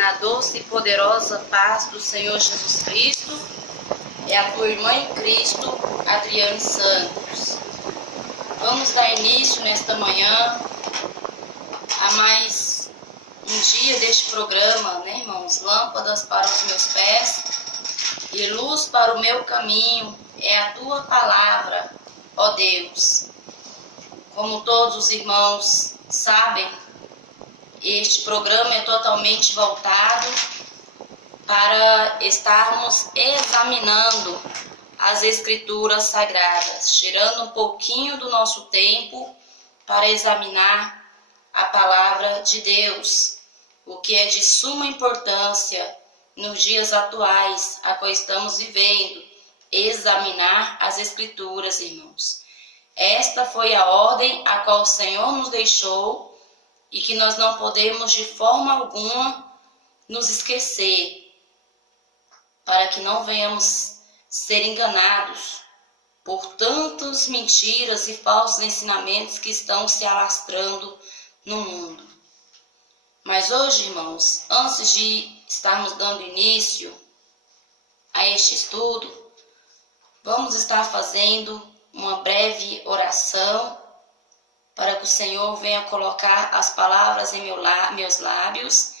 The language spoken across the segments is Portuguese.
na doce e poderosa paz do Senhor Jesus Cristo. É a tua irmã em Cristo, Adriane Santos. Vamos dar início nesta manhã a mais um dia deste programa, né, irmãos? Lâmpadas para os meus pés e luz para o meu caminho é a tua palavra, ó Deus. Como todos os irmãos sabem, este programa é totalmente voltado para estarmos examinando as Escrituras Sagradas, tirando um pouquinho do nosso tempo para examinar a palavra de Deus, o que é de suma importância nos dias atuais a qual estamos vivendo, examinar as Escrituras, irmãos. Esta foi a ordem a qual o Senhor nos deixou e que nós não podemos de forma alguma nos esquecer, para que não venhamos ser enganados por tantas mentiras e falsos ensinamentos que estão se alastrando no mundo. Mas hoje, irmãos, antes de estarmos dando início a este estudo, vamos estar fazendo uma breve oração para que o Senhor venha colocar as palavras em meus lábios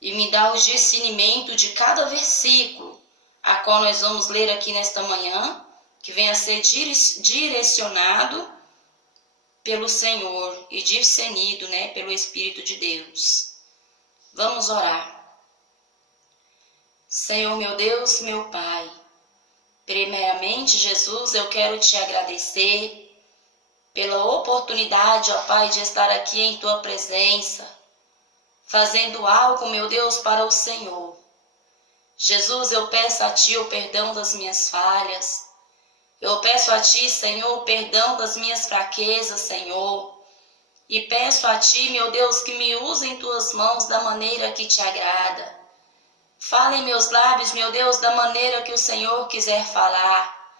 e me dar o discernimento de cada versículo a qual nós vamos ler aqui nesta manhã, que venha a ser direcionado pelo Senhor e discernido, pelo Espírito de Deus. Vamos orar. Senhor, meu Deus, meu Pai, primeiramente, Jesus, eu quero te agradecer pela oportunidade, ó Pai, de estar aqui em Tua presença, fazendo algo, meu Deus, para o Senhor. Jesus, eu peço a Ti o perdão das minhas falhas. Eu peço a Ti, Senhor, o perdão das minhas fraquezas, Senhor. E peço a Ti, meu Deus, que me use em Tuas mãos da maneira que Te agrada. Fala em meus lábios, meu Deus, da maneira que o Senhor quiser falar.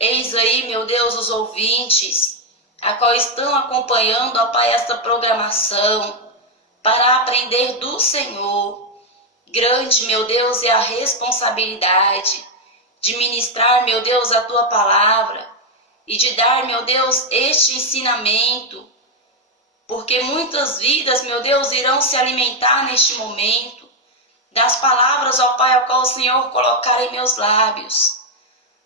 Eis aí, meu Deus, os ouvintes, a qual estão acompanhando, ó Pai, esta programação, para aprender do Senhor. Grande, meu Deus, é a responsabilidade de ministrar, meu Deus, a Tua palavra e de dar, meu Deus, este ensinamento, porque muitas vidas, meu Deus, irão se alimentar neste momento das palavras, ó Pai, ao qual o Senhor colocar em meus lábios.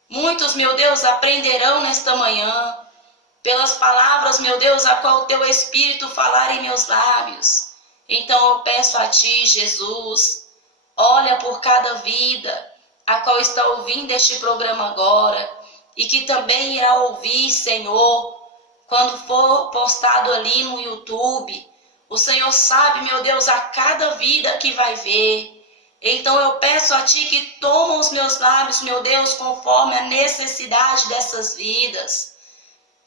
Muitos, meu Deus, aprenderão nesta manhã pelas palavras, meu Deus, a qual o Teu Espírito falar em meus lábios. Então eu peço a Ti, Jesus, olha por cada vida a qual está ouvindo este programa agora e que também irá ouvir, Senhor, quando for postado ali no YouTube. O Senhor sabe, meu Deus, a cada vida que vai ver. Então eu peço a Ti que toma os meus lábios, meu Deus, conforme a necessidade dessas vidas.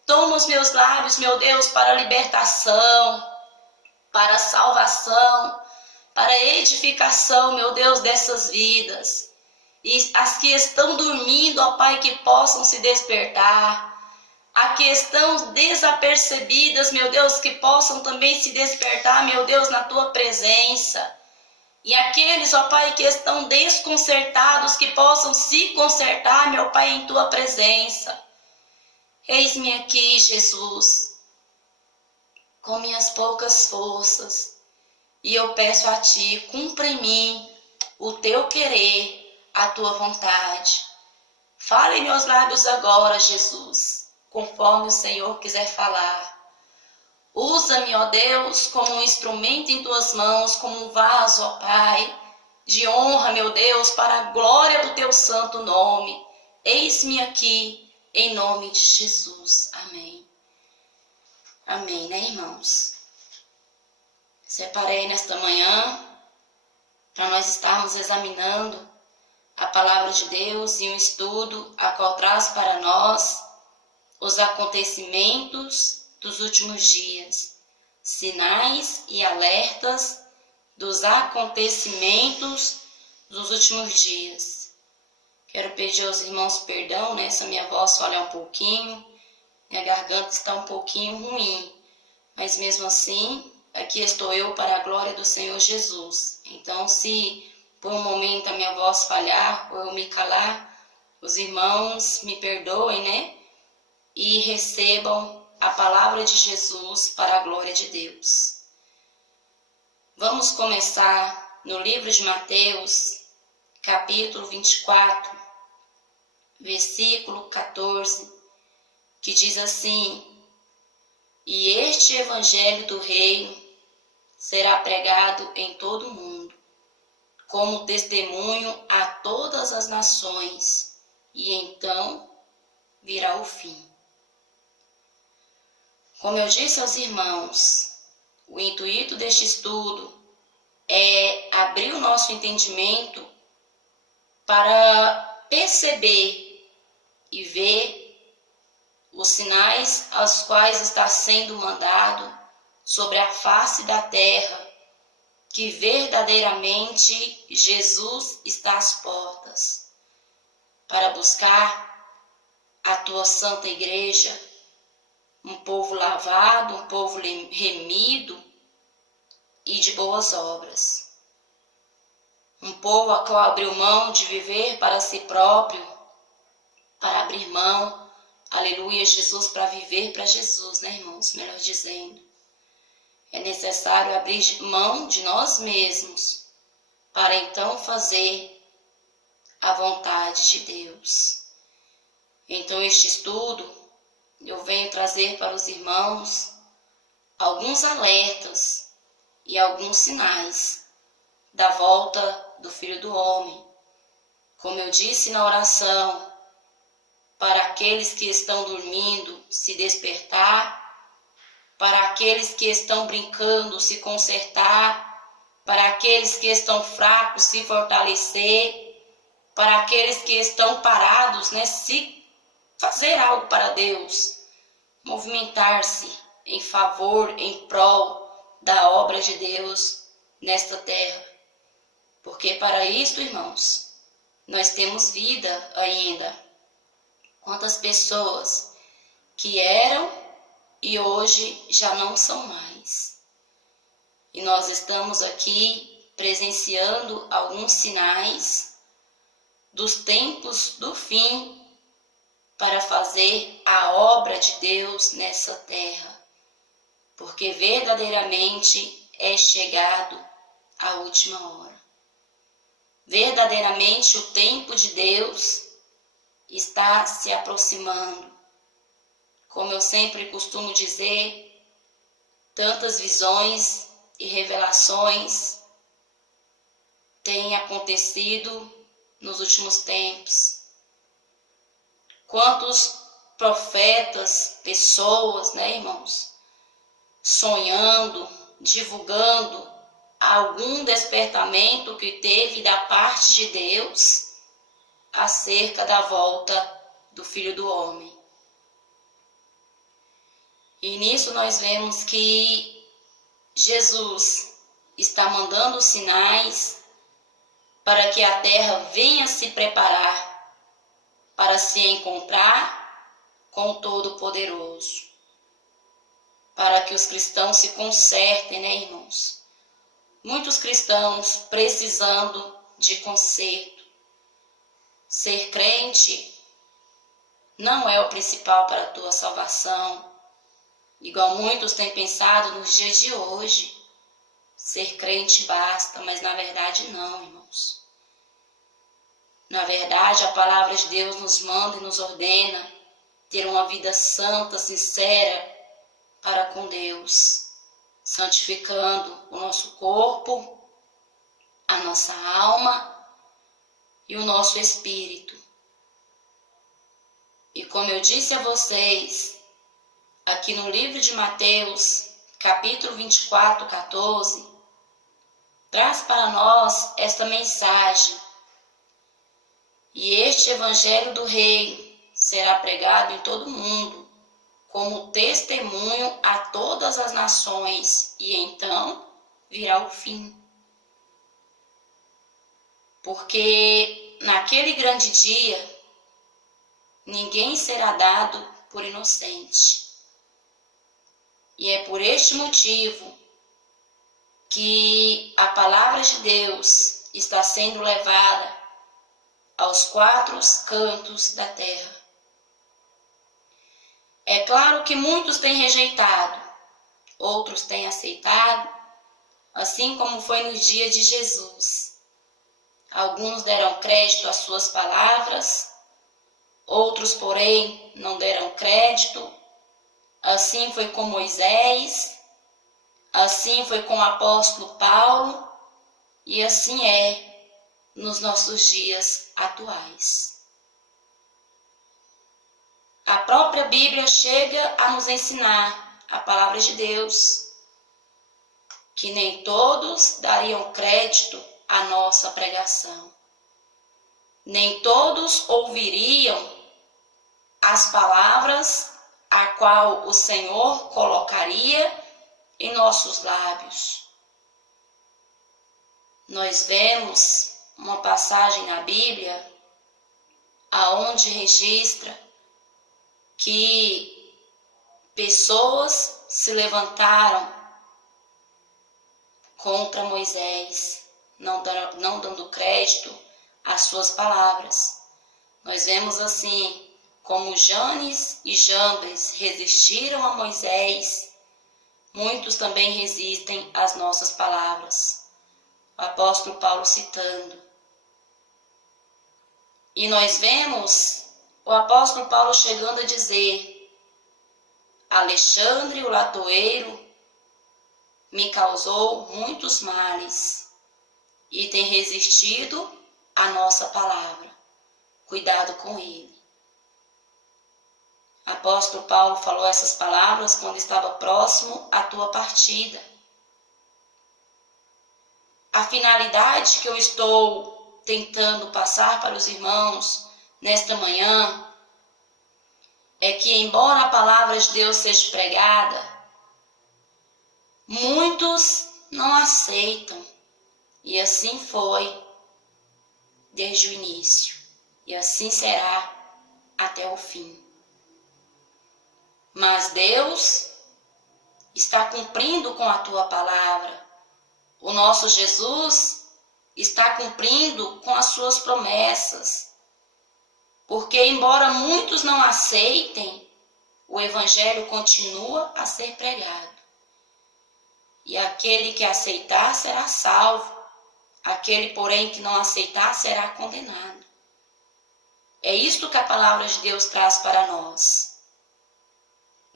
Toma os meus lábios, meu Deus, para a libertação, para a salvação, para a edificação, meu Deus, dessas vidas. E as que estão dormindo, ó Pai, que possam se despertar. As que estão desapercebidas, meu Deus, que possam também se despertar, meu Deus, na Tua presença. E aqueles, ó Pai, que estão desconcertados, que possam se consertar, meu Pai, em Tua presença. Eis-me aqui, Jesus, com minhas poucas forças, e eu peço a Ti, cumpra em mim o Teu querer, a Tua vontade. Fale em meus lábios agora, Jesus, conforme o Senhor quiser falar. Usa-me, ó Deus, como um instrumento em Tuas mãos, como um vaso, ó Pai, de honra, meu Deus, para a glória do Teu santo nome. Eis-me aqui, em nome de Jesus. Amém. Amém, irmãos? Separei nesta manhã para nós estarmos examinando a palavra de Deus e um estudo a qual traz para nós os acontecimentos dos últimos dias, sinais e alertas dos acontecimentos dos últimos dias. Quero pedir aos irmãos perdão, se a minha voz falhar um pouquinho, minha garganta está um pouquinho ruim, mas mesmo assim aqui estou eu para a glória do Senhor Jesus. Então, se por um momento a minha voz falhar ou eu me calar, os irmãos me perdoem, né? E recebam a palavra de Jesus para a glória de Deus. Vamos começar no livro de Mateus, capítulo 24, versículo 14, que diz assim: E este evangelho do reino será pregado em todo o mundo, como testemunho a todas as nações, e então virá o fim. Como eu disse aos irmãos, o intuito deste estudo é abrir o nosso entendimento para perceber e ver os sinais aos quais está sendo mandado sobre a face da terra, que verdadeiramente Jesus está às portas, para buscar a tua santa igreja, um povo lavado, um povo remido e de boas obras. Um povo a qual abriu mão de viver para si próprio, para abrir mão, aleluia, Jesus, para viver para Jesus, né, irmãos? Melhor dizendo. É necessário abrir mão de nós mesmos para então fazer a vontade de Deus. Então, este estudo, eu venho trazer para os irmãos alguns alertas e alguns sinais da volta do Filho do Homem. Como eu disse na oração, para aqueles que estão dormindo se despertar, para aqueles que estão brincando se consertar, para aqueles que estão fracos se fortalecer, para aqueles que estão parados, né, se fazer algo para Deus, movimentar-se em favor, em prol da obra de Deus nesta terra. Porque para isto, irmãos, nós temos vida ainda. Quantas pessoas que eram e hoje já não são mais. E nós estamos aqui presenciando alguns sinais dos tempos do fim para fazer a obra de Deus nessa terra, porque verdadeiramente é chegado a última hora. Verdadeiramente o tempo de Deus está se aproximando. Como eu sempre costumo dizer, tantas visões e revelações têm acontecido nos últimos tempos. Quantos profetas, pessoas, né, irmãos, sonhando, divulgando algum despertamento que teve da parte de Deus acerca da volta do Filho do Homem. E nisso nós vemos que Jesus está mandando sinais para que a terra venha se preparar para se encontrar com o Todo-Poderoso. Para que os cristãos se consertem, né, irmãos? Muitos cristãos precisando de conserto. Ser crente não é o principal para a tua salvação. Igual muitos têm pensado nos dias de hoje. Ser crente basta, mas na verdade não, irmãos. Na verdade, a palavra de Deus nos manda e nos ordena ter uma vida santa, sincera para com Deus, santificando o nosso corpo, a nossa alma e o nosso espírito. E como eu disse a vocês, aqui no livro de Mateus, capítulo 24, 14, traz para nós esta mensagem. E este evangelho do reino será pregado em todo o mundo, como testemunho a todas as nações, e então virá o fim. Porque naquele grande dia, ninguém será dado por inocente. E é por este motivo que a palavra de Deus está sendo levada aos 4 cantos da terra. É claro que muitos têm rejeitado, outros têm aceitado, assim como foi no dia de Jesus. Alguns deram crédito às suas palavras, outros, porém, não deram crédito. Assim foi com Moisés, assim foi com o apóstolo Paulo, e assim é nos nossos dias atuais. A própria Bíblia chega a nos ensinar, a palavra de Deus, que nem todos dariam crédito à nossa pregação. Nem todos ouviriam as palavras a qual o Senhor colocaria em nossos lábios. Nós vemos uma passagem na Bíblia aonde registra que pessoas se levantaram contra Moisés, não dando crédito às suas palavras. Nós vemos assim como Janes e Jambres resistiram a Moisés, muitos também resistem às nossas palavras. O apóstolo Paulo citando. E nós vemos o apóstolo Paulo chegando a dizer: Alexandre, o latoeiro, me causou muitos males e tem resistido à nossa palavra. Cuidado com ele. O apóstolo Paulo falou essas palavras quando estava próximo à tua partida. A finalidade que eu estou tentando passar para os irmãos nesta manhã é que, embora a palavra de Deus seja pregada, muitos não aceitam. E assim foi desde o início. E assim será até o fim. Mas Deus está cumprindo com a tua palavra. O nosso Jesus está cumprindo com as suas promessas. Porque, embora muitos não aceitem, o Evangelho continua a ser pregado. E aquele que aceitar será salvo. Aquele, porém, que não aceitar será condenado. É isto que a palavra de Deus traz para nós.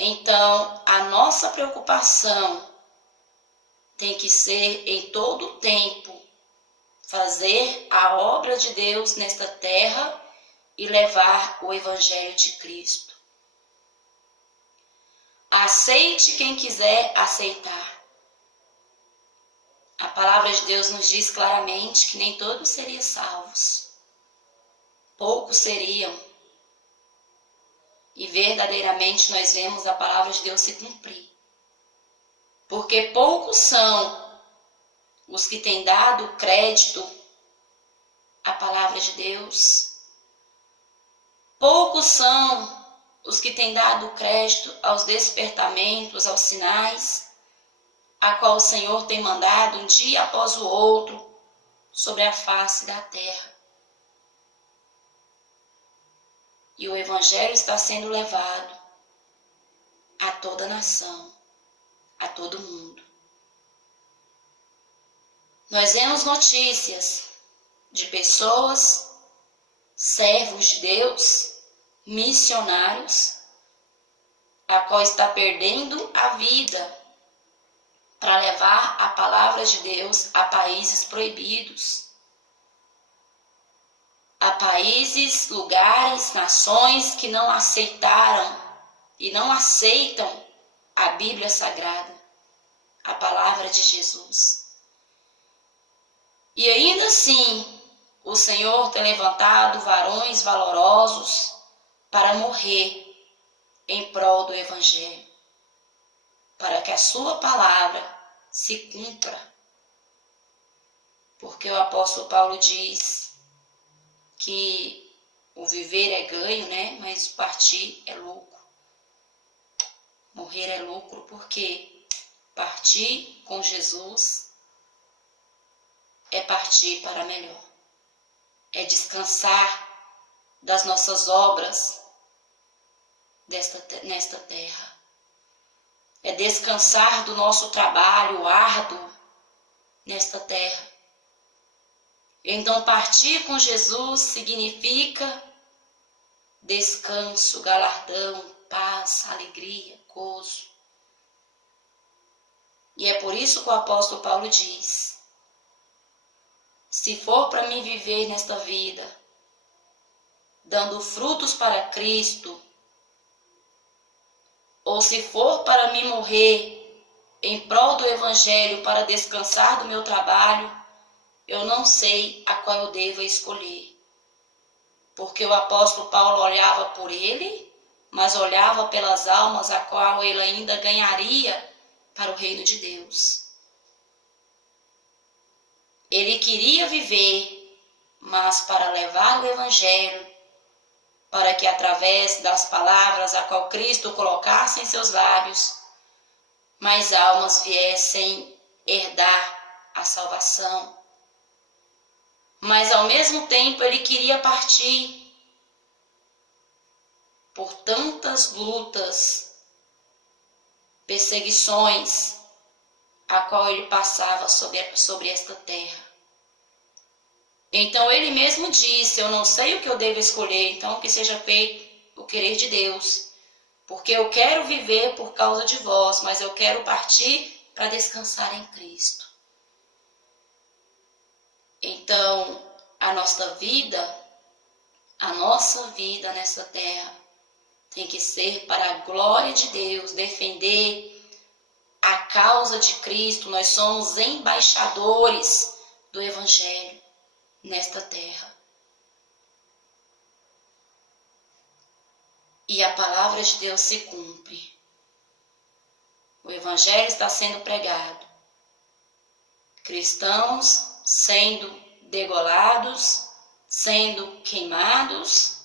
Então, a nossa preocupação tem que ser, em todo o tempo, fazer a obra de Deus nesta terra e levar o Evangelho de Cristo. Aceite quem quiser aceitar. A palavra de Deus nos diz claramente que nem todos seriam salvos. Poucos seriam. E verdadeiramente nós vemos a palavra de Deus se cumprir. Porque poucos são os que têm dado crédito à palavra de Deus. Poucos são os que têm dado crédito aos despertamentos, aos sinais, a qual o Senhor tem mandado um dia após o outro sobre a face da terra. E o Evangelho está sendo levado a toda nação, a todo mundo. Nós vemos notícias de pessoas, servos de Deus, missionários, a qual está perdendo a vida para levar a palavra de Deus a países proibidos, a países, lugares, nações que não aceitaram e não aceitam a Bíblia Sagrada, a palavra de Jesus. E ainda assim, o Senhor tem levantado varões valorosos para morrer em prol do Evangelho, para que a sua palavra se cumpra. Porque o apóstolo Paulo diz que o viver é ganho, né? Mas o partir é lucro. Morrer é lucro porque partir com Jesus é partir para melhor. É descansar das nossas obras nesta terra. É descansar do nosso trabalho árduo nesta terra. Então, partir com Jesus significa descanso, galardão, paz, alegria, gozo. E é por isso que o apóstolo Paulo diz: se for para mim viver nesta vida, dando frutos para Cristo, ou se for para mim morrer em prol do Evangelho para descansar do meu trabalho, eu não sei a qual eu devo escolher. Porque o apóstolo Paulo olhava por ele, mas olhava pelas almas a qual ele ainda ganharia para o reino de Deus. Ele queria viver, mas para levar o Evangelho, para que através das palavras a qual Cristo colocasse em seus lábios, mais almas viessem herdar a salvação. Mas ao mesmo tempo ele queria partir por tantas lutas, perseguições, a qual ele passava sobre esta terra. Então ele mesmo disse: eu não sei o que eu devo escolher, então que seja feito o querer de Deus, porque eu quero viver por causa de vós, mas eu quero partir para descansar em Cristo. Então, a nossa vida nessa terra tem que ser para a glória de Deus, defender a causa de Cristo. Nós somos embaixadores do Evangelho nesta terra. E a palavra de Deus se cumpre. O Evangelho está sendo pregado. Cristãos sendo degolados, sendo queimados,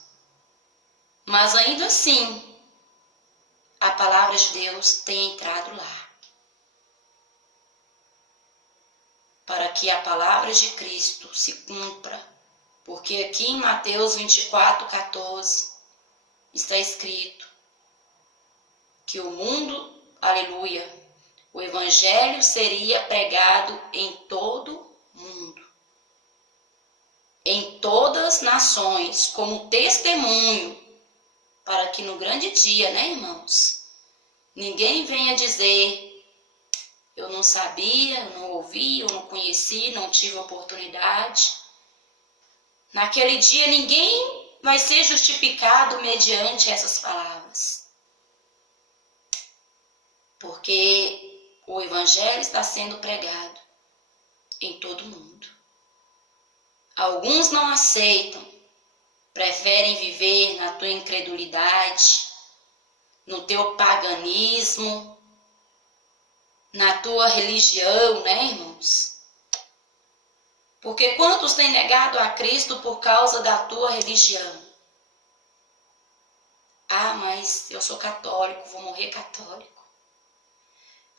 mas ainda assim a palavra de Deus tem entrado lá. Para que a palavra de Cristo se cumpra, porque aqui em Mateus 24:14 está escrito que o mundo, aleluia, o Evangelho seria pregado em todo mundo, em todas as nações, como testemunho, para que no grande dia, né, irmãos, ninguém venha dizer: eu não sabia, eu não ouvi, eu não conheci, não tive oportunidade. Naquele dia ninguém vai ser justificado mediante essas palavras. Porque o Evangelho está sendo pregado em todo mundo. Alguns não aceitam, preferem viver na tua incredulidade, no teu paganismo, na tua religião, né, irmãos? Porque quantos têm negado a Cristo por causa da tua religião? Ah, mas eu sou católico, vou morrer católico.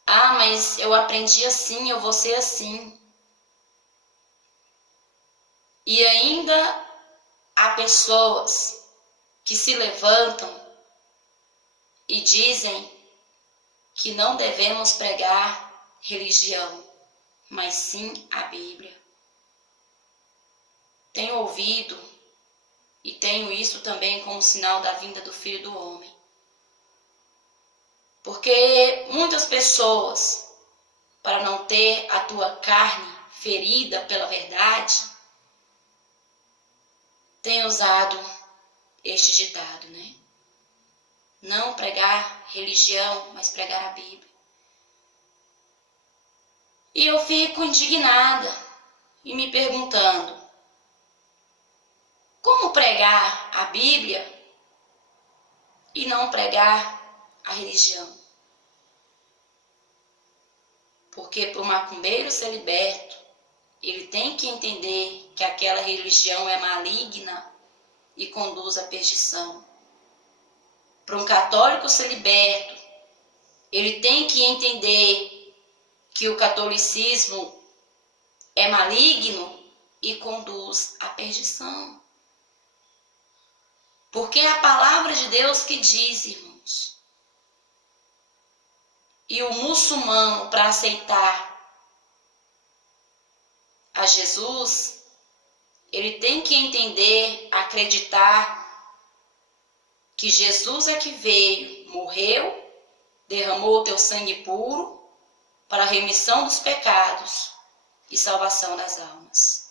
Ah, mas eu aprendi assim, eu vou ser assim. E ainda há pessoas que se levantam e dizem que não devemos pregar religião, mas sim a Bíblia. Tenho ouvido e tenho isso também como sinal da vinda do Filho do Homem. Porque muitas pessoas, para não ter a tua carne ferida pela verdade, têm usado este ditado, né? Não pregar religião, mas pregar a Bíblia. E eu fico indignada e me perguntando: como pregar a Bíblia e não pregar a religião? Porque para o macumbeiro ser liberto, ele tem que entender que aquela religião é maligna e conduz à perdição. Para um católico ser liberto, ele tem que entender que o catolicismo é maligno e conduz à perdição. Porque é a palavra de Deus que diz, irmãos. E o muçulmano, para aceitar a Jesus, ele tem que entender, acreditar que Jesus é que veio, morreu, derramou o teu sangue puro para a remissão dos pecados e salvação das almas.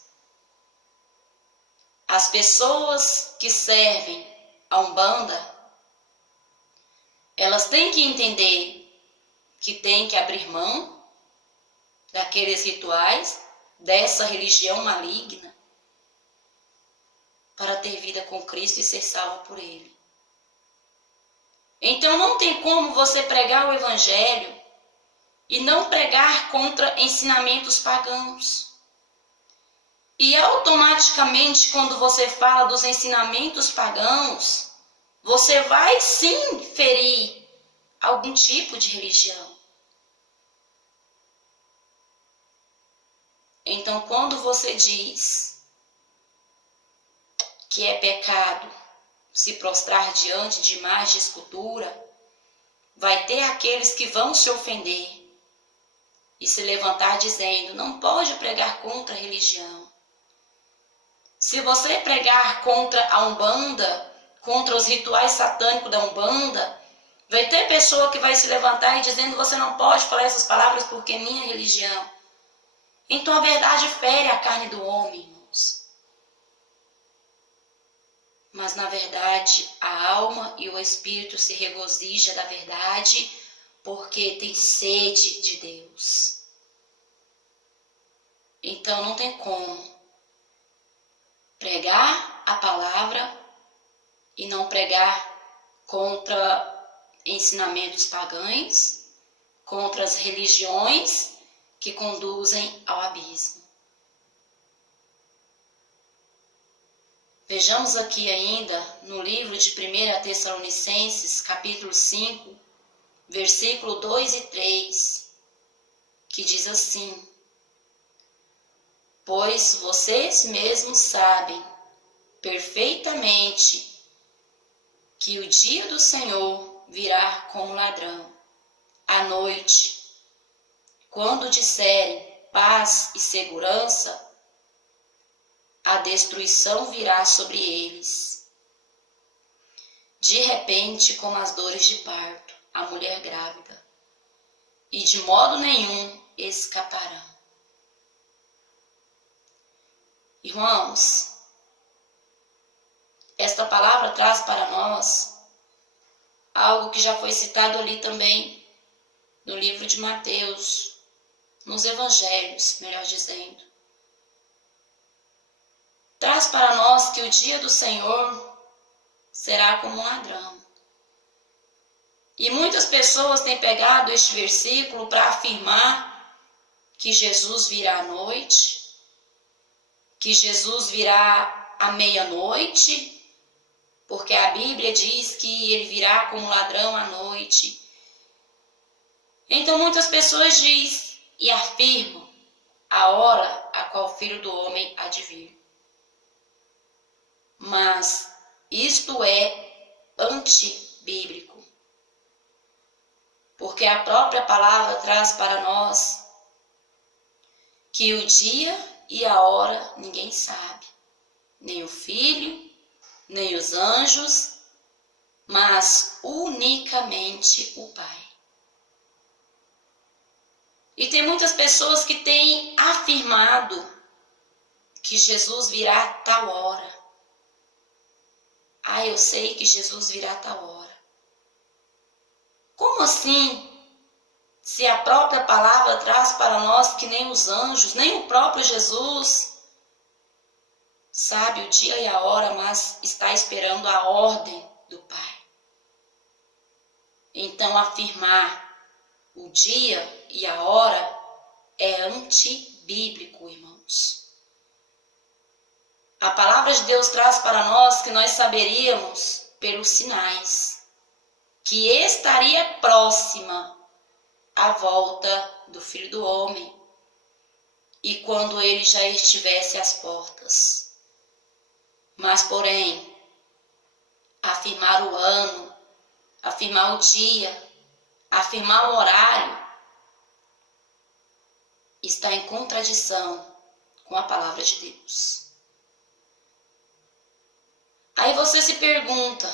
As pessoas que servem a Umbanda, elas têm que entender que tem que abrir mão daqueles rituais, dessa religião maligna, para ter vida com Cristo e ser salvo por Ele. Então não tem como você pregar o Evangelho e não pregar contra ensinamentos pagãos. E automaticamente, quando você fala dos ensinamentos pagãos, você vai sim ferir algum tipo de religião. Então, quando você diz que é pecado se prostrar diante de imagem de escultura, vai ter aqueles que vão se ofender e se levantar dizendo, não pode pregar contra a religião. Se você pregar contra a Umbanda, contra os rituais satânicos da Umbanda, vai ter pessoa que vai se levantar e dizendo, você não pode falar essas palavras porque é minha religião. Então a verdade fere a carne do homem, irmãos. Mas na verdade a alma e o espírito se regozijam da verdade porque tem sede de Deus. Então não tem como pregar a palavra e não pregar contra ensinamentos pagãos, contra as religiões que conduzem ao abismo. Vejamos aqui ainda no livro de 1 Tessalonicenses, capítulo 5, versículo 2 e 3, que diz assim, pois vocês mesmos sabem perfeitamente que o dia do Senhor virá como ladrão, à noite. Quando disserem paz e segurança, a destruição virá sobre eles. De repente, como as dores de parto, a mulher grávida, e de modo nenhum escaparão. Irmãos, esta palavra traz para nós algo que já foi citado ali também no livro de Mateus, nos evangelhos, melhor dizendo. Traz para nós que o dia do Senhor será como um ladrão. E muitas pessoas têm pegado este versículo para afirmar que Jesus virá à noite, que Jesus virá à meia-noite, porque a Bíblia diz que ele virá como ladrão à noite. Então muitas pessoas dizem e afirmam a hora a qual o Filho do Homem há de vir. Mas isto é antibíblico, porque a própria palavra traz para nós que o dia e a hora ninguém sabe, nem o Filho, nem os anjos, mas unicamente o Pai. E tem muitas pessoas que têm afirmado que Jesus virá a tal hora. Eu sei que Jesus virá a tal hora. Como assim? Se a própria palavra traz para nós que nem os anjos, nem o próprio Jesus sabe o dia e a hora, mas está esperando a ordem do Pai. Então afirmar o dia e a hora é antibíblico, irmãos. A palavra de Deus traz para nós que nós saberíamos pelos sinais que estaria próxima a volta do Filho do Homem. e quando ele já estivesse às portas. Mas, porém, afirmar o ano, afirmar o dia, afirmar o horário, está em contradição com a palavra de Deus. Aí você se pergunta,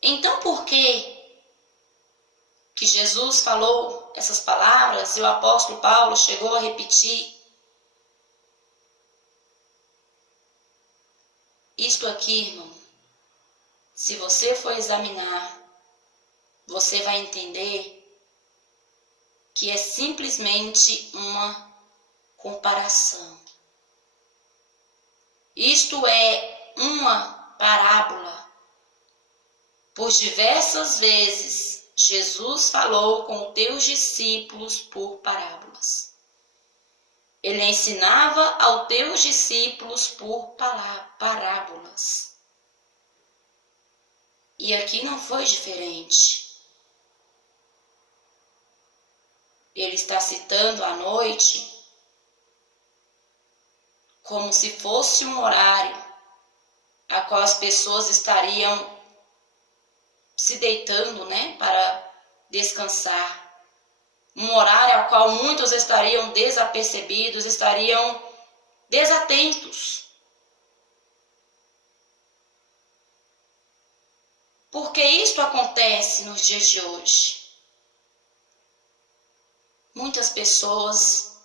então por que Jesus falou essas palavras e o apóstolo Paulo chegou a repetir? Isto aqui, irmão, se você for examinar, você vai entender que é simplesmente uma comparação. Isto é uma parábola. Por diversas vezes, Jesus falou com os teus discípulos por parábolas. Ele ensinava aos teus discípulos por parábolas. E aqui não foi diferente. Ele está citando a noite como se fosse um horário a qual as pessoas estariam se deitando, para descansar. Um horário ao qual muitos estariam desapercebidos, estariam desatentos. Porque isto acontece nos dias de hoje. Muitas pessoas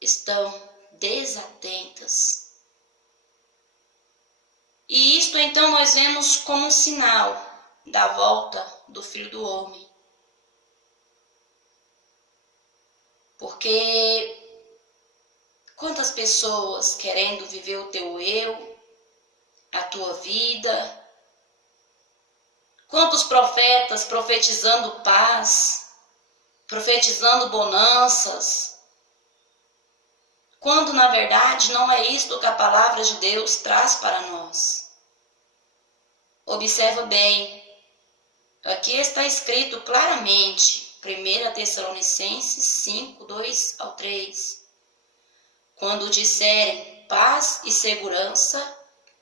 estão desatentas. E isto então nós vemos como um sinal da volta do Filho do Homem. Porque quantas pessoas querendo viver o teu eu, a tua vida, quantos profetas profetizando paz, profetizando bonanças, quando na verdade não é isto que a palavra de Deus traz para nós. Observa bem, aqui está escrito claramente, 1 Tessalonicenses 5, 2 ao 3, quando disserem paz e segurança,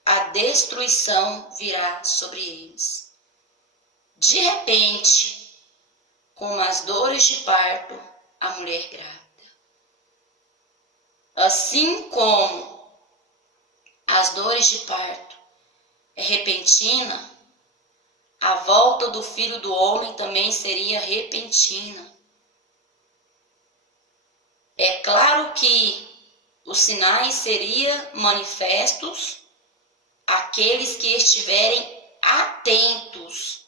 a destruição virá sobre eles. De repente, como as dores de parto, a mulher grávida. Assim como as dores de parto é repentina, a volta do Filho do Homem também seria repentina. É claro que os sinais seriam manifestos àqueles que estiverem atentos,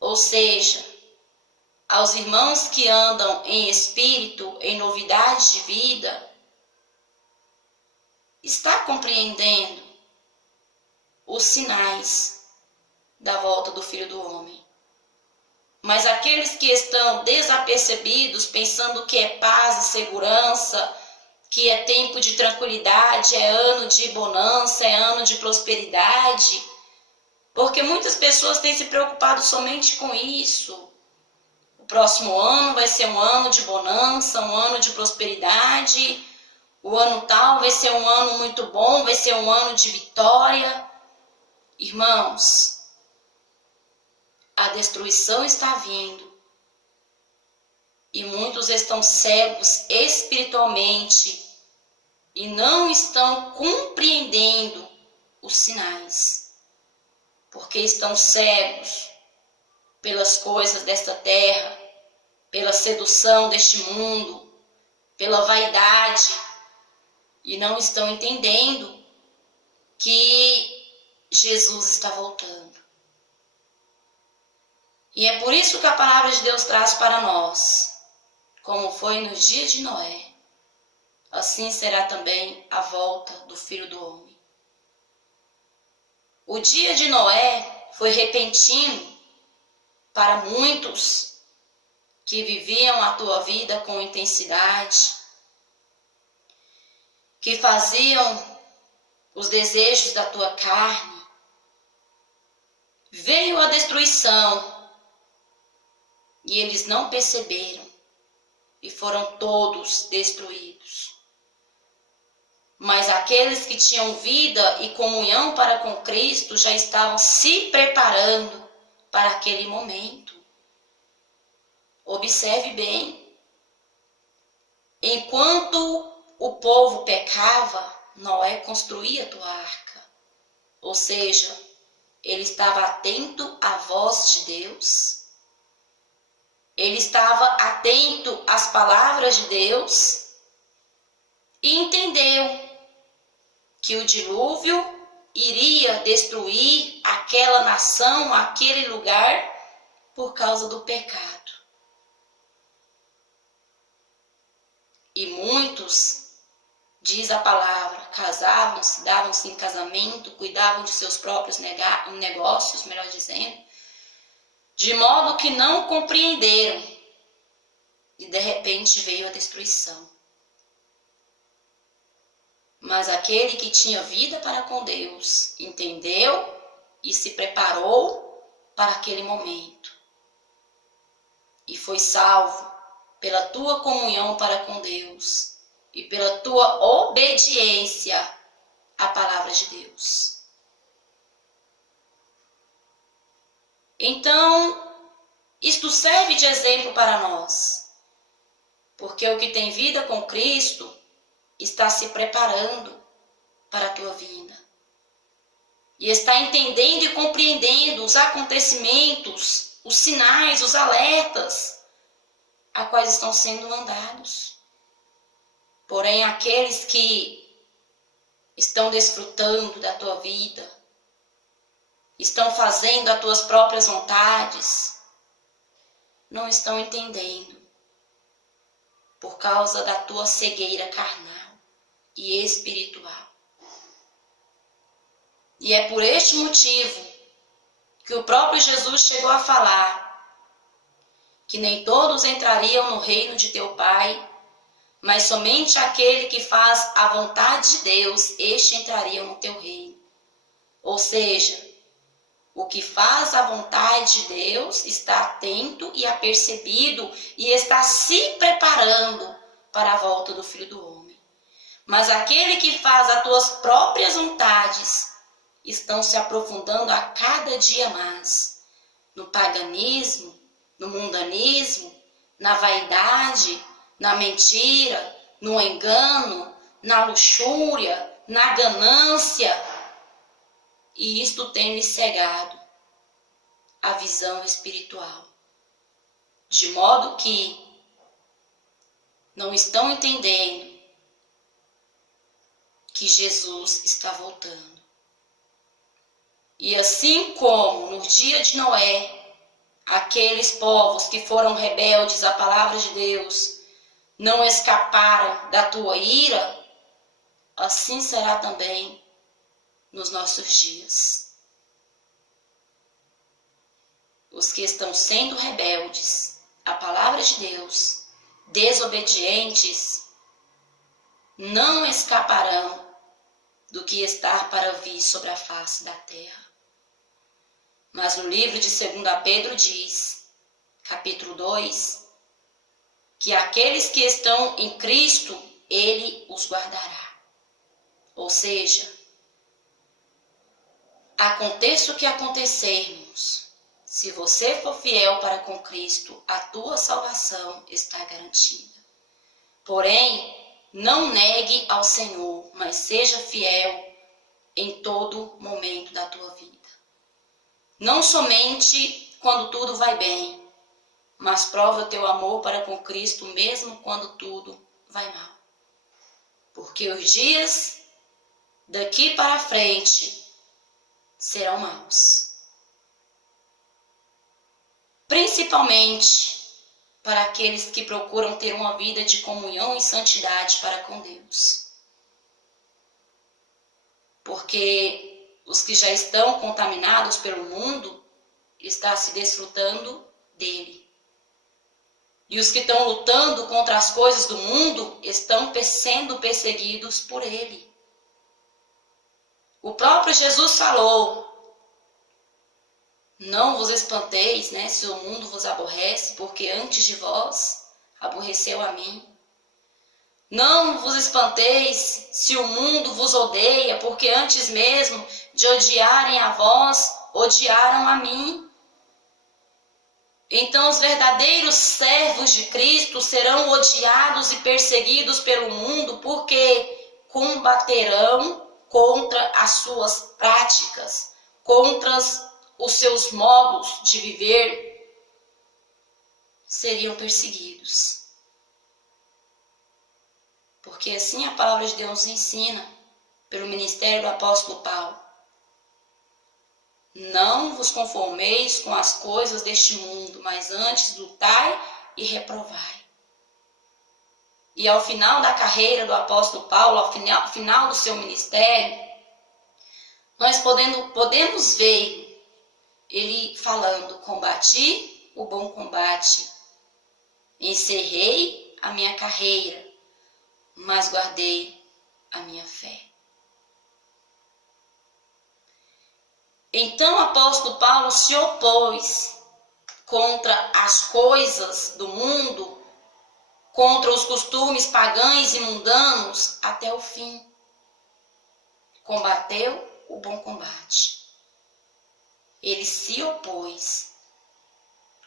ou seja, aos irmãos que andam em espírito, em novidade de vida, está compreendendo os sinais da volta do Filho do Homem. Mas aqueles que estão desapercebidos, pensando que é paz e segurança, que é tempo de tranquilidade, é ano de bonança, é ano de prosperidade, porque muitas pessoas têm se preocupado somente com isso. O próximo ano vai ser um ano de bonança, um ano de prosperidade, o ano tal vai ser um ano muito bom, vai ser um ano de vitória. Irmãos, a destruição está vindo e muitos estão cegos espiritualmente e não estão compreendendo os sinais, porque estão cegos pelas coisas desta terra, pela sedução deste mundo, pela vaidade, e não estão entendendo que Jesus está voltando. E é por isso que a palavra de Deus traz para nós, como foi nos dias de Noé, assim será também a volta do Filho do Homem. O dia de Noé foi repentino para muitos que viviam a tua vida com intensidade, que faziam os desejos da tua carne. Veio a destruição e eles não perceberam e foram todos destruídos. Mas aqueles que tinham vida e comunhão para com Cristo já estavam se preparando para aquele momento. Observe bem. Enquanto o povo pecava, Noé construía a tua arca. Ou seja, ele estava atento à voz de Deus. Ele estava atento às palavras de Deus e entendeu que o dilúvio iria destruir aquela nação, aquele lugar, por causa do pecado. E muitos, diz a palavra, casavam-se, davam-se em casamento, cuidavam de seus próprios negócios, melhor dizendo, de modo que não compreenderam. E de repente veio a destruição. Mas aquele que tinha vida para com Deus entendeu e se preparou para aquele momento. E foi salvo pela tua comunhão para com Deus e pela tua obediência à palavra de Deus. Então, isto serve de exemplo para nós, porque o que tem vida com Cristo está se preparando para a tua vinda. E está entendendo e compreendendo os acontecimentos, os sinais, os alertas a quais estão sendo mandados. Porém, aqueles que estão desfrutando da tua vida, estão fazendo as tuas próprias vontades, não estão entendendo por causa da tua cegueira carnal e espiritual. E é por este motivo que o próprio Jesus chegou a falar que nem todos entrariam no reino de teu Pai, mas somente aquele que faz a vontade de Deus, este entraria no teu reino. Ou seja, o que faz a vontade de Deus está atento e apercebido e está se preparando para a volta do Filho do Homem. Mas aquele que faz as tuas próprias vontades estão se aprofundando a cada dia mais no paganismo, no mundanismo, na vaidade, na mentira, no engano, na luxúria, na ganância. E isto tem lhe cegado a visão espiritual, de modo que não estão entendendo que Jesus está voltando. E assim como no dia de Noé, aqueles povos que foram rebeldes à palavra de Deus não escaparam da tua ira, assim será também nos nossos dias. Os que estão sendo rebeldes à palavra de Deus, desobedientes, não escaparão do que está para vir sobre a face da terra. Mas no livro de 2 Pedro diz, capítulo 2, que aqueles que estão em Cristo, Ele os guardará. Ou seja, aconteça o que acontecermos, se você for fiel para com Cristo, a tua salvação está garantida. Porém, não negue ao Senhor, mas seja fiel em todo momento da tua vida. Não somente quando tudo vai bem, mas prova o teu amor para com Cristo mesmo quando tudo vai mal. Porque os dias daqui para frente serão maus. Principalmente para aqueles que procuram ter uma vida de comunhão e santidade para com Deus. Porque os que já estão contaminados pelo mundo estão se desfrutando dele. E os que estão lutando contra as coisas do mundo estão sendo perseguidos por ele. O próprio Jesus falou, não vos espanteis, se o mundo vos aborrece, porque antes de vós aborreceu a mim. Não vos espanteis se o mundo vos odeia, porque antes mesmo de odiarem a vós, odiaram a mim. Então os verdadeiros servos de Cristo serão odiados e perseguidos pelo mundo, porque combaterão contra as suas práticas, contra os seus modos de viver, seriam perseguidos. Porque assim a palavra de Deus ensina, pelo ministério do apóstolo Paulo: não vos conformeis com as coisas deste mundo, mas antes lutai e reprovai. E ao final da carreira do apóstolo Paulo, ao final do seu ministério, nós podemos ver ele falando: combati o bom combate, encerrei a minha carreira, mas guardei a minha fé. Então o apóstolo Paulo se opôs contra as coisas do mundo, contra os costumes pagãos e mundanos até o fim. Combateu o bom combate. Ele se opôs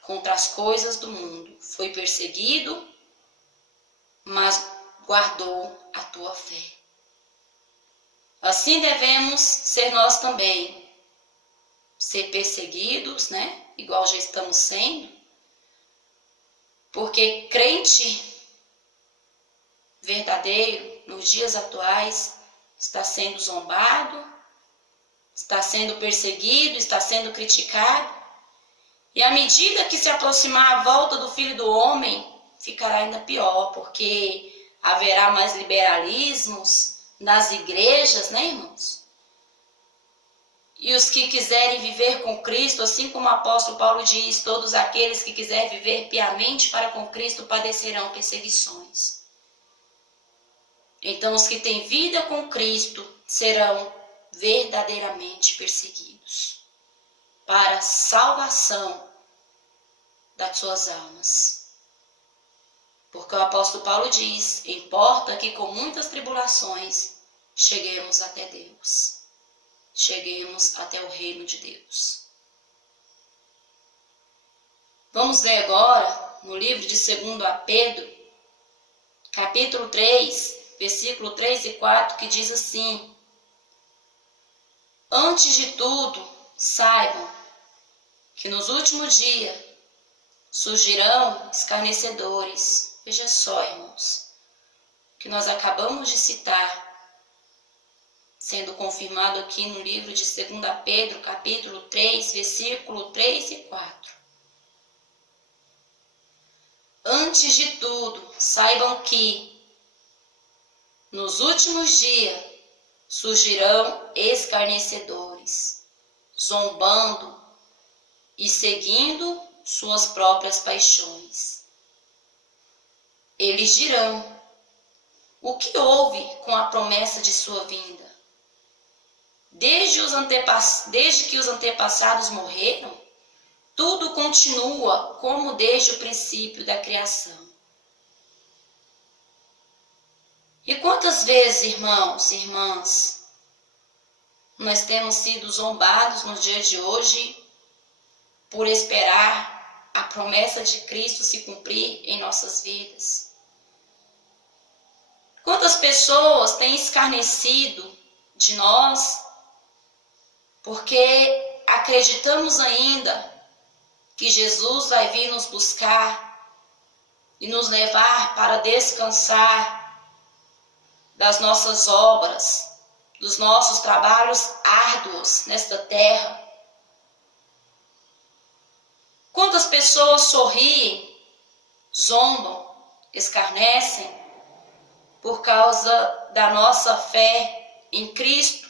contra as coisas do mundo. Foi perseguido, mas guardou a tua fé. Assim devemos ser nós também. Ser perseguidos, né? Igual já estamos sendo. Porque crente verdadeiro, nos dias atuais, está sendo zombado, está sendo perseguido, está sendo criticado. E à medida que se aproximar a volta do Filho do Homem, ficará ainda pior, porque haverá mais liberalismos nas igrejas, né, irmãos? E os que quiserem viver com Cristo, assim como o apóstolo Paulo diz, todos aqueles que quiserem viver piamente para com Cristo padecerão perseguições. Então os que têm vida com Cristo serão verdadeiramente perseguidos para a salvação das suas almas. Porque o apóstolo Paulo diz: importa que com muitas tribulações cheguemos até Deus. Cheguemos até o reino de Deus. Vamos ler agora no livro de 2 Pedro, capítulo 3, versículo 3 e 4, que diz assim: antes de tudo, saibam que nos últimos dias surgirão escarnecedores. Veja só, irmãos, que nós acabamos de citar, sendo confirmado aqui no livro de 2 Pedro, capítulo 3, versículo 3 e 4. Antes de tudo, saibam que nos últimos dias surgirão escarnecedores, zombando e seguindo suas próprias paixões. Eles dirão: o que houve com a promessa de sua vinda? Desde que os antepassados morreram, tudo continua como desde o princípio da criação. E quantas vezes, irmãos e irmãs, nós temos sido zombados nos dias de hoje por esperar a promessa de Cristo se cumprir em nossas vidas? Quantas pessoas têm escarnecido de nós porque acreditamos ainda que Jesus vai vir nos buscar e nos levar para descansar das nossas obras, dos nossos trabalhos árduos nesta terra. Quantas pessoas sorriem, zombam, escarnecem por causa da nossa fé em Cristo?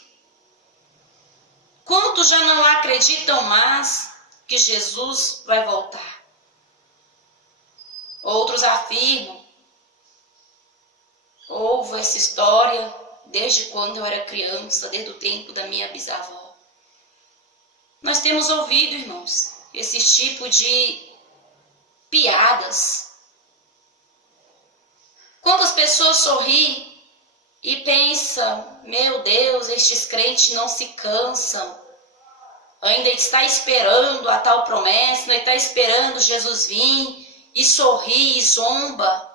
Quantos já não acreditam mais que Jesus vai voltar? Outros afirmam: ouvo essa história desde quando eu era criança, desde o tempo da minha bisavó. Nós temos ouvido, irmãos, esse tipo de piadas. Quantas pessoas sorriem e pensam: meu Deus, estes crentes não se cansam. Ainda está esperando a tal promessa, ainda está esperando Jesus vir e sorri e zomba.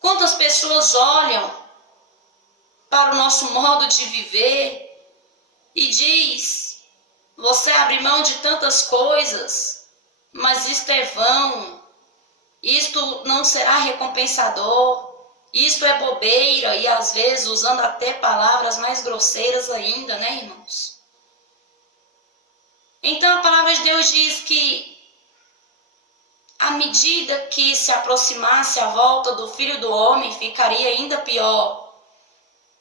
Quantas pessoas olham para o nosso modo de viver e diz: você abre mão de tantas coisas, mas isto é vão, isto não será recompensador, isto é bobeira, e às vezes usando até palavras mais grosseiras ainda, né, irmãos? Então a palavra de Deus diz que à medida que se aproximasse a volta do Filho do Homem, ficaria ainda pior,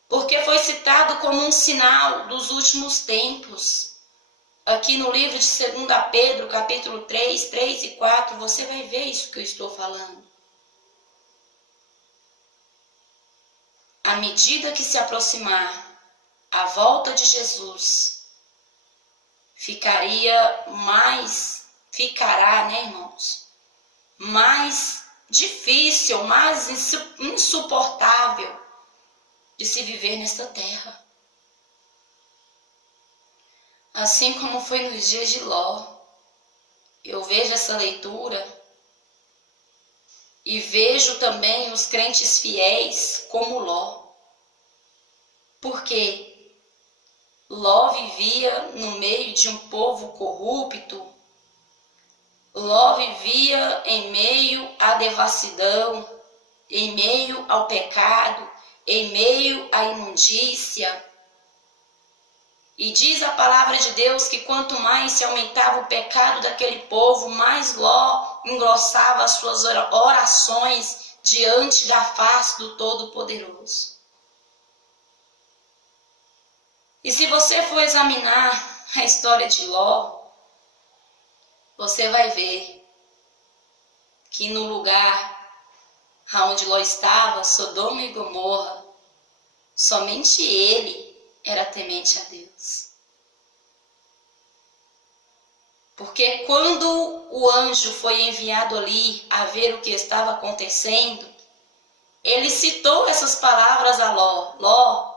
porque foi citado como um sinal dos últimos tempos. Aqui no livro de 2 Pedro, capítulo 3, 3 e 4, você vai ver isso que eu estou falando. À medida que se aproximar a volta de Jesus, ficará, né, irmãos? Mais difícil, mais insuportável de se viver nesta terra. Assim como foi nos dias de Ló, eu vejo essa leitura e vejo também os crentes fiéis como Ló. Porque Ló vivia no meio de um povo corrupto, Ló vivia em meio à devassidão, em meio ao pecado, em meio à imundícia. E diz a palavra de Deus que quanto mais se aumentava o pecado daquele povo, mais Ló engrossava as suas orações diante da face do Todo-Poderoso. E se você for examinar a história de Ló, você vai ver que no lugar onde Ló estava, Sodoma e Gomorra, somente ele era temente a Deus. Porque quando o anjo foi enviado ali a ver o que estava acontecendo, ele citou essas palavras a Ló: Ló,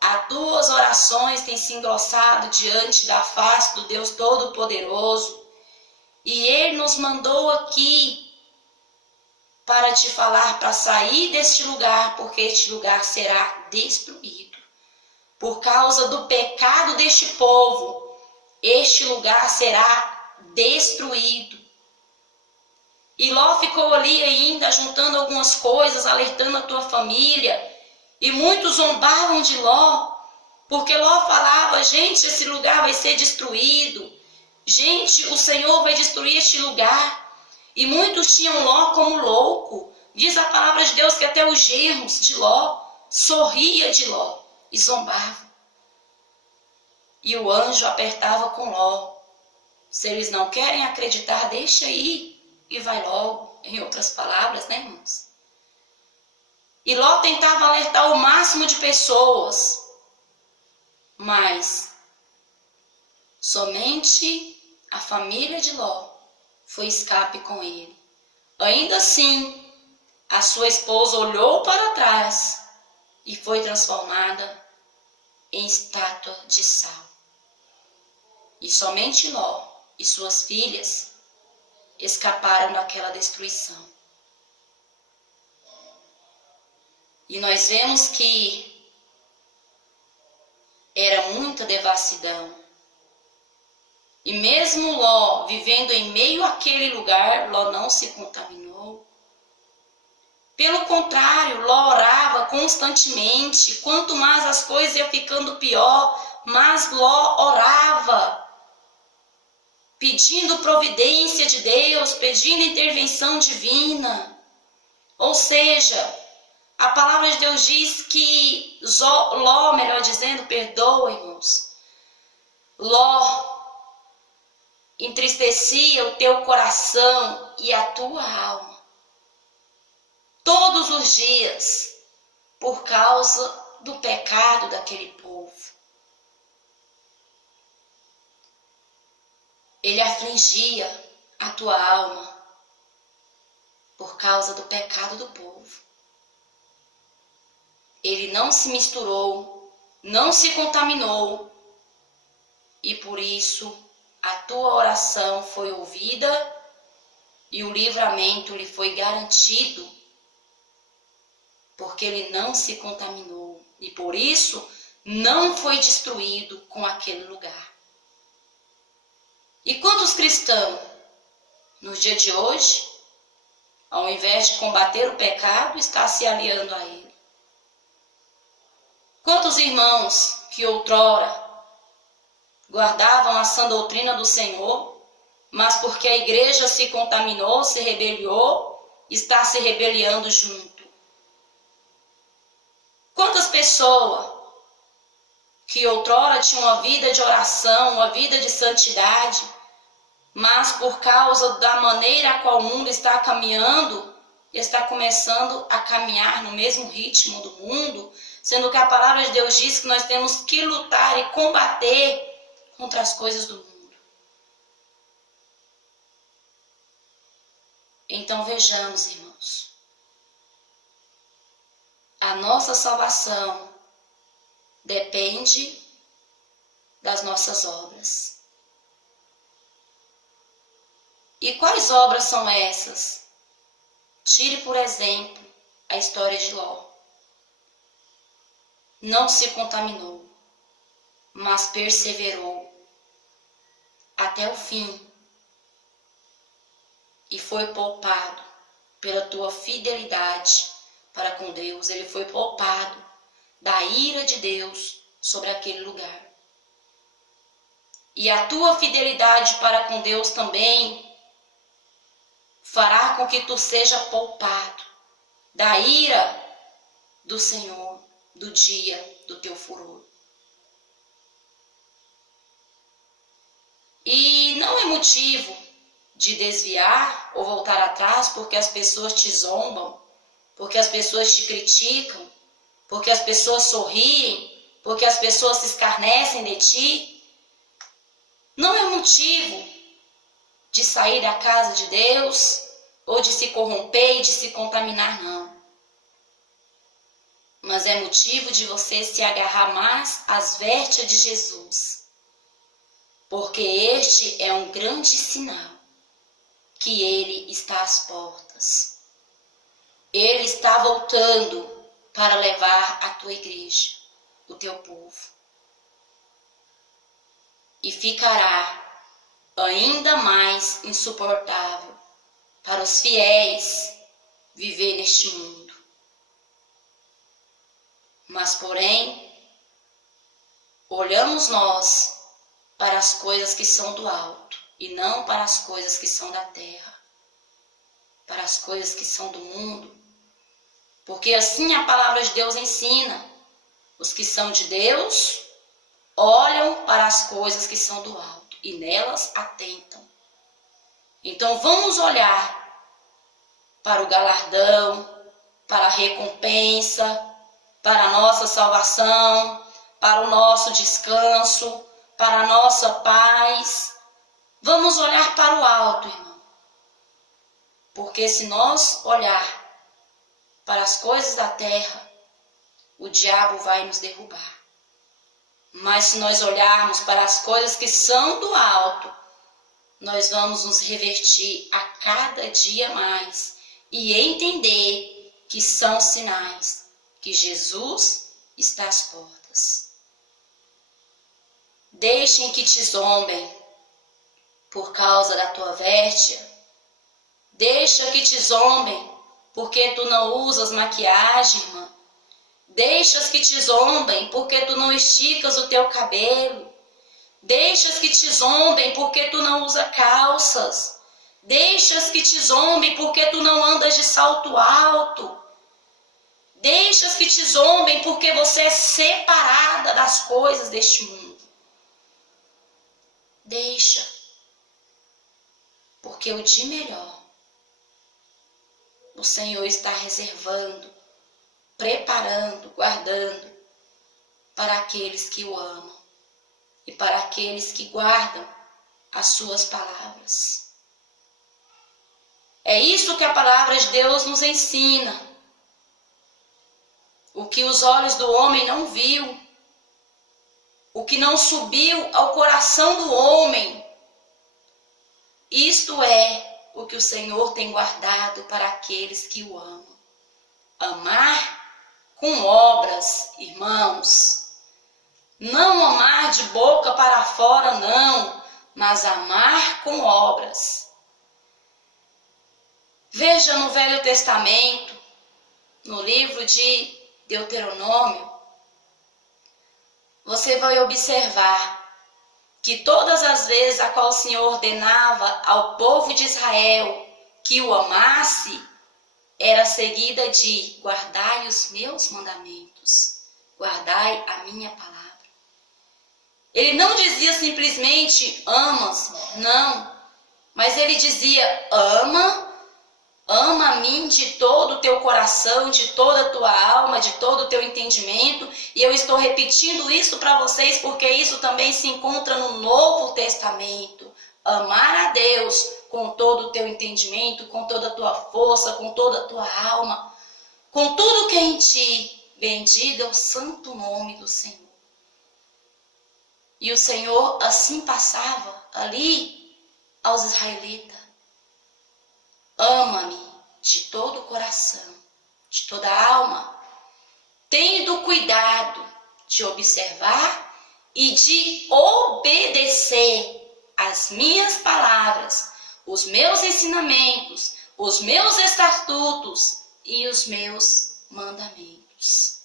as tuas orações têm se engrossado diante da face do Deus Todo-Poderoso, e ele nos mandou aqui para te falar para sair deste lugar, porque este lugar será destruído. Por causa do pecado deste povo, este lugar será destruído. E Ló ficou ali ainda, juntando algumas coisas, alertando a tua família. E muitos zombavam de Ló, porque Ló falava: gente, esse lugar vai ser destruído. Gente, o Senhor vai destruir este lugar. E muitos tinham Ló como louco. Diz a palavra de Deus que até os genros de Ló sorria de Ló e zombava. E o anjo apertava com Ló: se eles não querem acreditar, deixa aí e vai logo. Em outras palavras, né, irmãos? E Ló tentava alertar o máximo de pessoas, mas somente a família de Ló foi escape com ele. Ainda assim, a sua esposa olhou para trás e foi transformada em estátua de sal. E somente Ló e suas filhas escaparam daquela destruição. E nós vemos que era muita devassidão. E mesmo Ló vivendo em meio àquele lugar, Ló não se contaminou. Pelo contrário, Ló orava constantemente. Quanto mais as coisas iam ficando pior, mais Ló orava, pedindo providência de Deus, pedindo intervenção divina. Ou seja, a palavra de Deus diz que Ló, melhor dizendo, perdoa, irmãos, Ló entristecia o teu coração e a tua alma todos os dias por causa do pecado daquele povo. Ele afligia a tua alma por causa do pecado do povo. ele não se misturou, não se contaminou, e por isso a tua oração foi ouvida e o livramento lhe foi garantido, porque ele não se contaminou e por isso não foi destruído com aquele lugar. E quantos cristãos, nos dias de hoje, ao invés de combater o pecado, está se aliando a ele? Quantos irmãos que outrora guardavam a sã doutrina do Senhor, mas porque a igreja se contaminou, se rebeliou, está se rebeliando junto? Quantas pessoas que outrora tinham uma vida de oração, uma vida de santidade, mas por causa da maneira a qual o mundo está caminhando, está começando a caminhar no mesmo ritmo do mundo, sendo que a palavra de Deus diz que nós temos que lutar e combater contra as coisas do mundo. Então vejamos, irmãos, a nossa salvação depende das nossas obras. E quais obras são essas? Tire, por exemplo, a história de Ló. Não se contaminou, mas perseverou até o fim e foi poupado pela tua fidelidade para com Deus. Ele foi poupado da ira de Deus sobre aquele lugar. E a tua fidelidade para com Deus também fará com que tu seja poupado da ira do Senhor, do dia do teu furor. E não é motivo de desviar ou voltar atrás porque as pessoas te zombam, porque as pessoas te criticam, porque as pessoas sorriem, porque as pessoas se escarnecem de ti. Não é motivo de sair da casa de Deus ou de se corromper e de se contaminar, não. Mas é motivo de você se agarrar mais às vestes de Jesus, porque este é um grande sinal que ele está às portas. Ele está voltando para levar a tua igreja, o teu povo. E ficará ainda mais insuportável para os fiéis viver neste mundo. Mas, porém, olhamos nós para as coisas que são do alto e não para as coisas que são da terra, para as coisas que são do mundo, porque assim a palavra de Deus ensina. Os que são de Deus olham para as coisas que são do alto e nelas atentam. Então vamos olhar para o galardão, para a recompensa, para a nossa salvação, para o nosso descanso, para a nossa paz. Vamos olhar para o alto, irmão. Porque se nós olhar para as coisas da terra, o diabo vai nos derrubar. Mas se nós olharmos para as coisas que são do alto, nós vamos nos revertir a cada dia mais e entender que são sinais que Jesus está às portas. Deixem que te zombem por causa da tua veste. Deixa que te zombem porque tu não usas maquiagem, irmã. Deixas que te zombem porque tu não esticas o teu cabelo. Deixas que te zombem porque tu não usa calças. Deixas que te zombem porque tu não andas de salto alto. Deixas que te zombem porque você é separada das coisas deste mundo. Deixa. Porque o de melhor o Senhor está reservando, preparando, guardando para aqueles que o amam e para aqueles que guardam as suas palavras. É isso que a palavra de Deus nos ensina. o que os olhos do homem não viu, o que não subiu ao coração do homem. Isto é o que o Senhor tem guardado para aqueles que o amam. Amar com obras, irmãos. Não amar de boca para fora, não, mas amar com obras. Veja no Velho Testamento, no livro de Deuteronômio, você vai observar que todas as vezes a qual o Senhor ordenava ao povo de Israel que o amasse, era seguida de guardai os meus mandamentos, guardai a minha palavra. Ele não dizia simplesmente ama-se, não, mas ele dizia ama a mim de todo o teu coração, de toda a tua alma, de todo o teu entendimento. E eu estou repetindo isso para vocês porque isso também se encontra no Novo Testamento. Amar a Deus com todo o teu entendimento, com toda a tua força, com toda a tua alma, com tudo que é em ti. Bendito é o santo nome do Senhor. E o Senhor assim passava ali aos israelitas. Ama-me de todo o coração, de toda a alma, tendo cuidado de observar e de obedecer as minhas palavras, os meus ensinamentos, os meus estatutos e os meus mandamentos.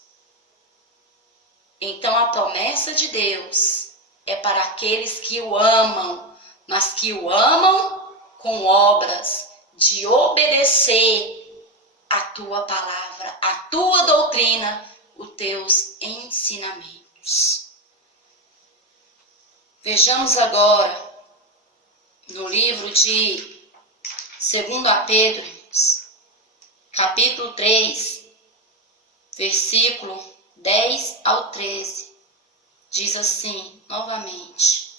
Então a promessa de Deus é para aqueles que o amam, mas que o amam com obras, de obedecer a tua palavra, a tua doutrina, os teus ensinamentos. Vejamos agora no livro de 2 Pedro, capítulo 3, versículo 10 ao 13. Diz assim, novamente: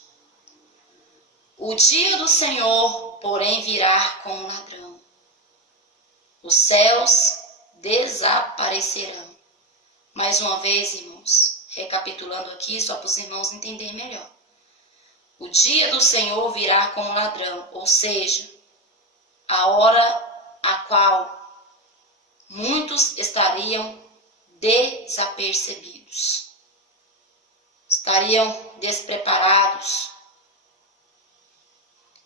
o dia do Senhor, porém, virá como ladrão. Os céus desaparecerão. Mais uma vez, irmãos, recapitulando aqui, só para os irmãos entenderem melhor. O dia do Senhor virá como ladrão, ou seja, a hora a qual muitos estariam desapercebidos, estariam despreparados.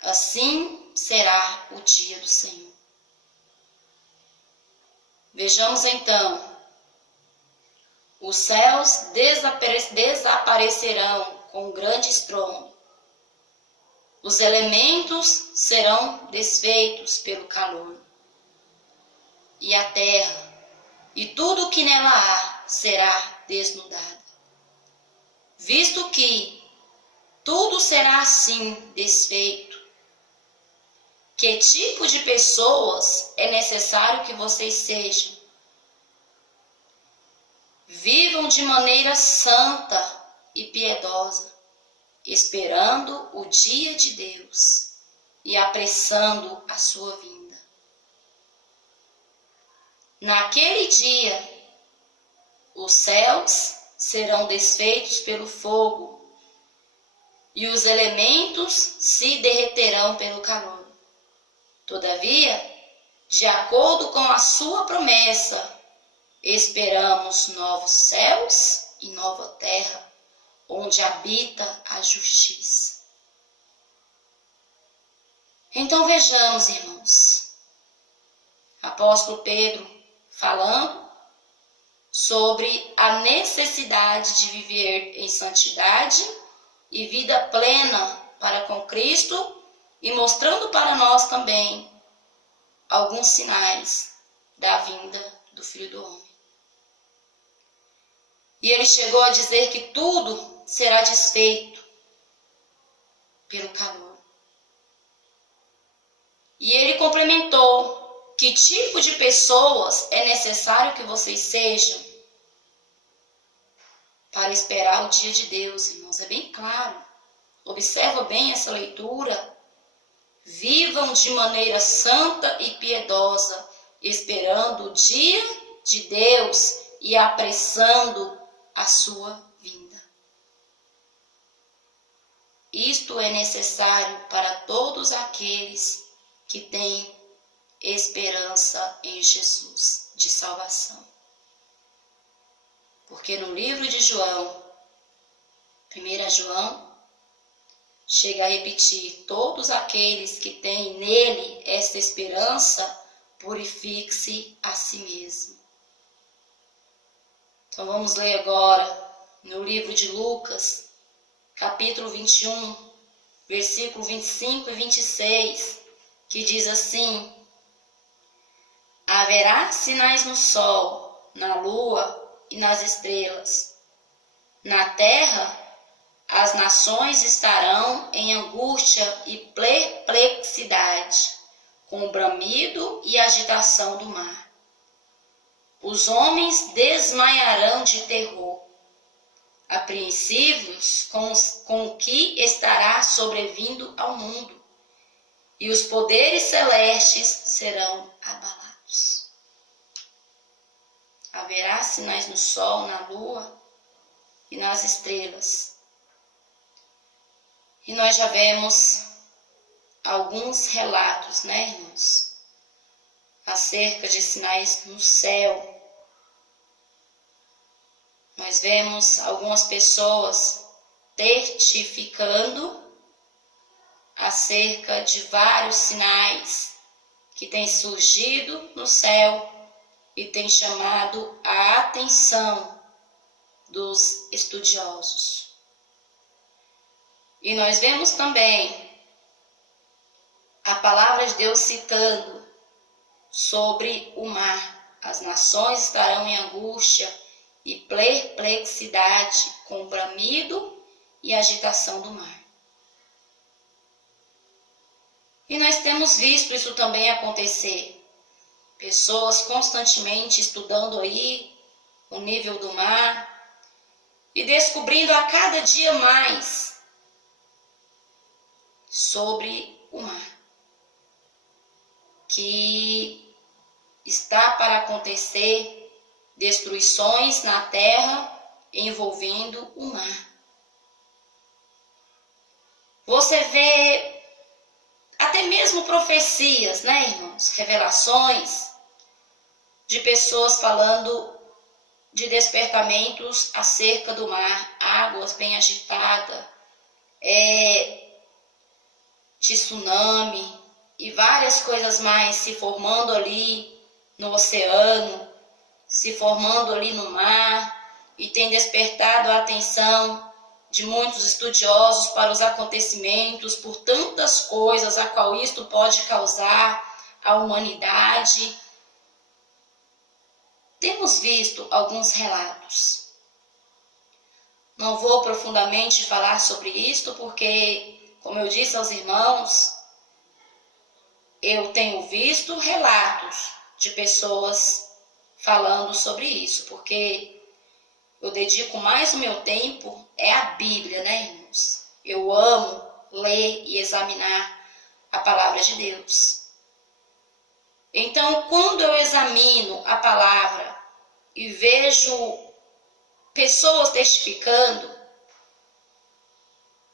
Assim será o dia do Senhor. Vejamos então, os céus desaparecerão com grande estrondo. Os elementos serão desfeitos pelo calor. E a terra e tudo o que nela há será desnudado. Visto que tudo será assim desfeito, que tipo de pessoas é necessário que vocês sejam? Vivam de maneira santa e piedosa, esperando o dia de Deus e apressando a sua vinda. Naquele dia, os céus serão desfeitos pelo fogo e os elementos se derreterão pelo calor. Todavia, de acordo com a sua promessa, esperamos novos céus e nova terra, onde habita a justiça. Então vejamos, irmãos, apóstolo Pedro falando sobre a necessidade de viver em santidade e vida plena para com Cristo, e mostrando para nós também alguns sinais da vinda do Filho do Homem. E ele chegou a dizer que tudo será desfeito pelo calor. E ele complementou: que tipo de pessoas é necessário que vocês sejam para esperar o dia de Deus, irmãos? É bem claro. Observa bem essa leitura. Vivam de maneira santa e piedosa, esperando o dia de Deus e apressando a sua vinda. Isto é necessário para todos aqueles que têm esperança em Jesus de salvação. Porque no livro de João, 1 João, chega a repetir: todos aqueles que têm nele esta esperança, purifique-se a si mesmo. Então vamos ler agora no livro de Lucas, capítulo 21, versículo 25 e 26, que diz assim: haverá sinais no sol, na lua e nas estrelas. Na terra, as nações estarão em angústia e perplexidade, com bramido e agitação do mar. Os homens desmaiarão de terror, apreensivos com o que estará sobrevindo ao mundo, e os poderes celestes serão abalados. Haverá sinais no sol, na lua e nas estrelas. E nós já vemos alguns relatos, né, irmãos, acerca de sinais no céu. Nós vemos algumas pessoas testificando acerca de vários sinais que têm surgido no céu e têm chamado a atenção dos estudiosos. E nós vemos também a palavra de Deus citando sobre o mar. As nações estarão em angústia e perplexidade, com bramido e agitação do mar. E nós temos visto isso também acontecer. Pessoas constantemente estudando aí o nível do mar e descobrindo a cada dia mais sobre o mar, que está para acontecer destruições na terra envolvendo o mar. Você vê até mesmo profecias, né, irmãos? Revelações de pessoas falando de despertamentos acerca do mar, águas bem agitadas, de tsunami e várias coisas mais se formando ali no oceano, se formando ali no mar, e tem despertado a atenção de muitos estudiosos para os acontecimentos, por tantas coisas a qual isto pode causar à humanidade. Temos visto alguns relatos. Não vou profundamente falar sobre isto, porque, como eu disse aos irmãos, eu tenho visto relatos de pessoas falando sobre isso, porque eu dedico mais o meu tempo à Bíblia, né, irmãos? Eu amo ler e examinar a palavra de Deus. Então, quando eu examino a palavra e vejo pessoas testificando,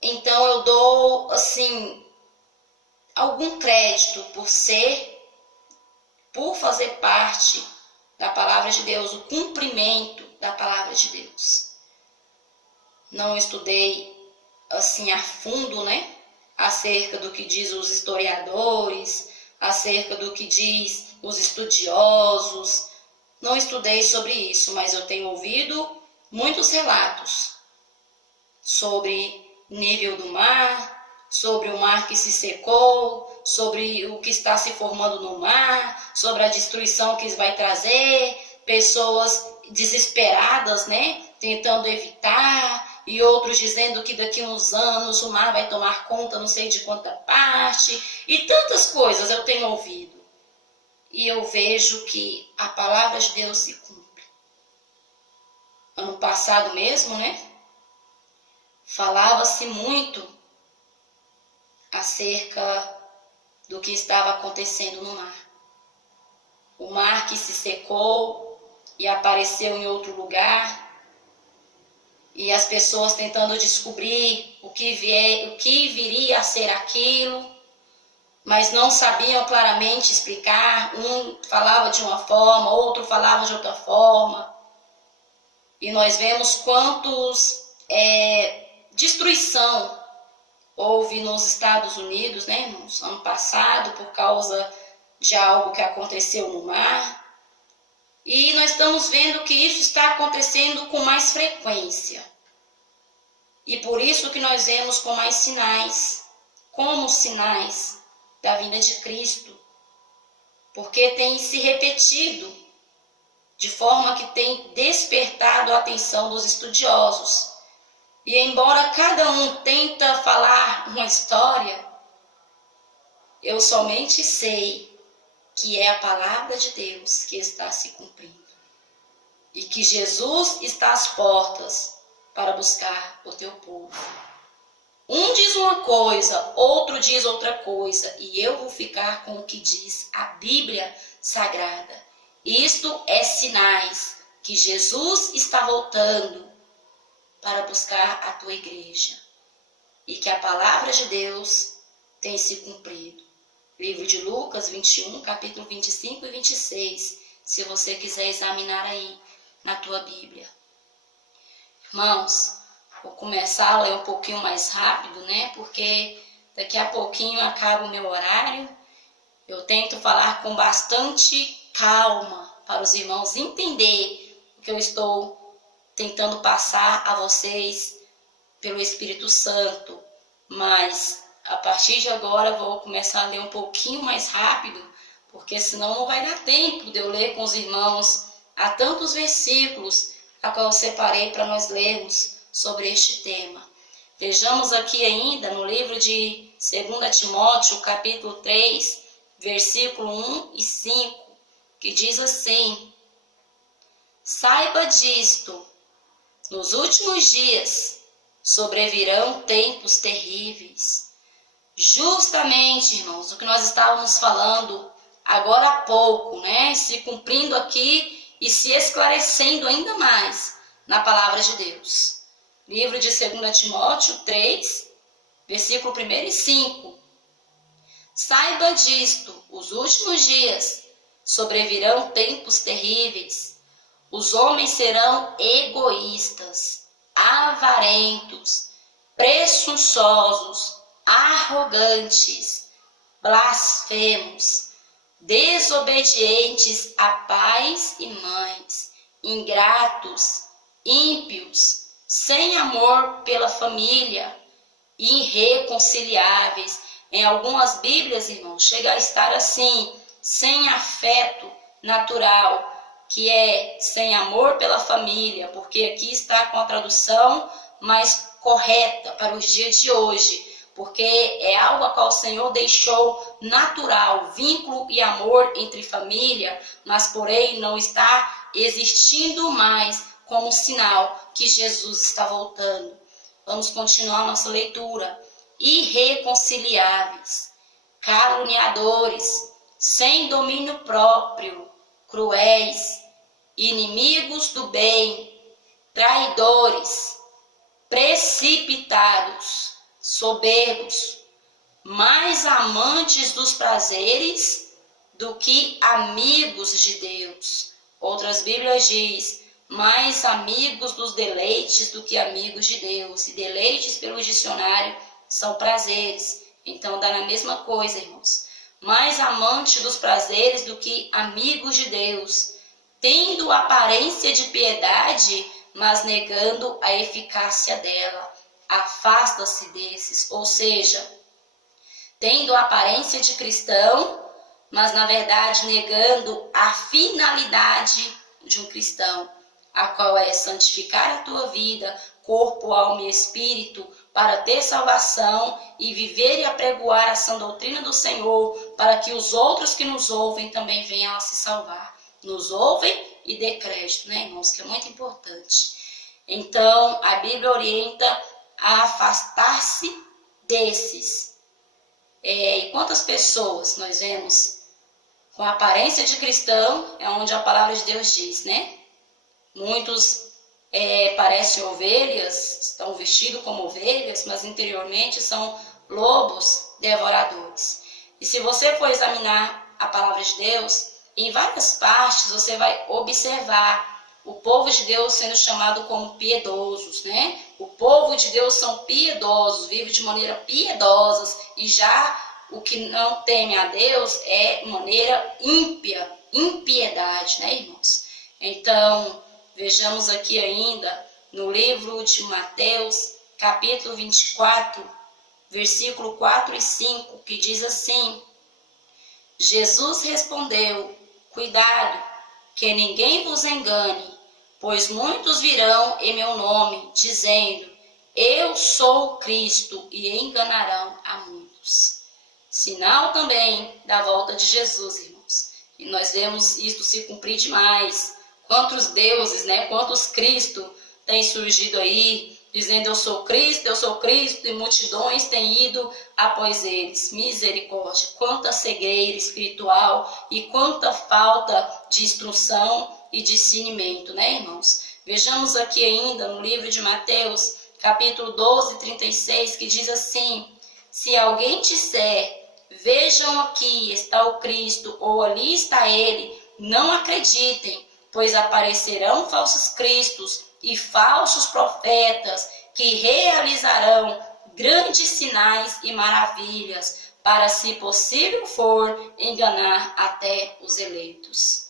então eu dou, assim, algum crédito por fazer parte da palavra de Deus, o cumprimento da palavra de Deus. Não estudei assim a fundo, né, acerca do que diz os historiadores, acerca do que diz os estudiosos. Não estudei sobre isso, mas eu tenho ouvido muitos relatos sobre o nível do mar, sobre o mar que se secou, sobre o que está se formando no mar, sobre a destruição que isso vai trazer, pessoas desesperadas, né, tentando evitar, e outros dizendo que daqui a uns anos o mar vai tomar conta não sei de quanta parte, e tantas coisas eu tenho ouvido. E eu vejo que a palavra de Deus se cumpre. Ano passado mesmo, né, falava-se muito acerca do que estava acontecendo no mar. O mar que se secou, e apareceu em outro lugar. E as pessoas tentando descobrir o que viria a ser aquilo, mas não sabiam claramente explicar. Um falava de uma forma, outro falava de outra forma. E nós vemos quantos destruição houve nos Estados Unidos, né, irmãos, ano passado, por causa de algo que aconteceu no mar. E nós estamos vendo que isso está acontecendo com mais frequência. E por isso que nós vemos com mais sinais, como sinais da vinda de Cristo. Porque tem se repetido, de forma que tem despertado a atenção dos estudiosos. E embora cada um tenta falar uma história, eu somente sei que é a palavra de Deus que está se cumprindo. E que Jesus está às portas para buscar o teu povo. Um diz uma coisa, outro diz outra coisa, e eu vou ficar com o que diz a Bíblia Sagrada. Isto é sinais que Jesus está voltando para buscar a tua igreja. E que a palavra de Deus tem se cumprido. Livro de Lucas 21, capítulo 25 e 26, se você quiser examinar aí na tua Bíblia. Irmãos, vou começar a ler um pouquinho mais rápido, né? Porque daqui a pouquinho acaba o meu horário. Eu tento falar com bastante calma para os irmãos entender o que eu estou tentando passar a vocês pelo Espírito Santo. Mas a partir de agora vou começar a ler um pouquinho mais rápido, porque senão não vai dar tempo de eu ler com os irmãos há tantos versículos a qual eu separei para nós lermos sobre este tema. Vejamos aqui ainda no livro de 2 Timóteo, capítulo 3, versículo 1 e 5, que diz assim: saiba disto, nos últimos dias sobrevirão tempos terríveis. Justamente, irmãos, o que nós estávamos falando agora há pouco, né? Se cumprindo aqui e se esclarecendo ainda mais na palavra de Deus. Livro de 2 Timóteo 3, versículo 1 e 5. Saiba disto, os últimos dias sobrevirão tempos terríveis. Os homens serão egoístas, avarentos, presunçosos, arrogantes, blasfemos, desobedientes a pais e mães, ingratos, ímpios, sem amor pela família, irreconciliáveis. Em algumas Bíblias, irmãos, chega a estar assim, sem afeto natural, que é sem amor pela família, porque aqui está com a tradução mais correta para os dias de hoje, porque é algo a qual o Senhor deixou natural, vínculo e amor entre família, mas porém não está existindo mais como sinal que Jesus está voltando. Vamos continuar nossa leitura. Irreconciliáveis, caluniadores, sem domínio próprio, cruéis, inimigos do bem, traidores, precipitados, soberbos, mais amantes dos prazeres do que amigos de Deus. Outras Bíblias diz, mais amigos dos deleites do que amigos de Deus. E deleites, pelo dicionário, são prazeres. Então dá na mesma coisa, irmãos. Mais amantes dos prazeres do que amigos de Deus, tendo aparência de piedade, mas negando a eficácia dela. Afasta-se desses, ou seja, tendo aparência de cristão, mas na verdade negando a finalidade de um cristão, a qual é santificar a tua vida, corpo, alma e espírito, para ter salvação e viver e apregoar a sã doutrina do Senhor, para que os outros que nos ouvem também venham a se salvar. Nos ouvem e dê crédito, né, irmãos, que é muito importante. Então, a Bíblia orienta a afastar-se desses. E quantas pessoas nós vemos com a aparência de cristão, é onde a palavra de Deus diz, né? Muitos parecem ovelhas, estão vestidos como ovelhas, mas interiormente são lobos devoradores. E se você for examinar a palavra de Deus, em várias partes você vai observar o povo de Deus sendo chamado como piedosos, né? O povo de Deus são piedosos, vivem de maneira piedosas, e já o que não teme a Deus é maneira ímpia, impiedade, né, irmãos? Então, vejamos aqui ainda no livro de Mateus, capítulo 24, versículo 4 e 5, que diz assim: Jesus respondeu: cuidado, que ninguém vos engane, pois muitos virão em meu nome, dizendo, eu sou o Cristo, e enganarão a muitos. Sinal também da volta de Jesus, irmãos. E nós vemos isto se cumprir demais. Quantos deuses, né? Quantos Cristo têm surgido aí, dizendo eu sou Cristo, e multidões têm ido após eles. Misericórdia, quanta cegueira espiritual e quanta falta de instrução e discernimento, né, irmãos? Vejamos aqui ainda no livro de Mateus, capítulo 12, 36, que diz assim: se alguém disser, vejam aqui está o Cristo, ou ali está ele, não acreditem, pois aparecerão falsos cristos e falsos profetas que realizarão grandes sinais e maravilhas, para, se possível for, enganar até os eleitos.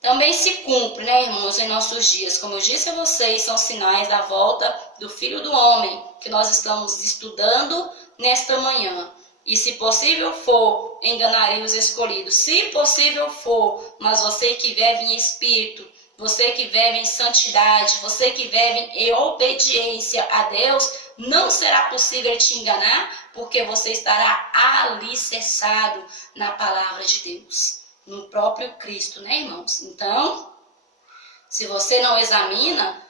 Também se cumpre, né, irmãos, em nossos dias. Como eu disse a vocês, são sinais da volta do Filho do Homem, que nós estamos estudando nesta manhã. E se possível for, enganarei os escolhidos. Se possível for, mas você que vive em espírito, você que vive em santidade, você que vive em obediência a Deus, não será possível te enganar, porque você estará alicerçado na palavra de Deus, no próprio Cristo, né, irmãos? Então, se você não examina,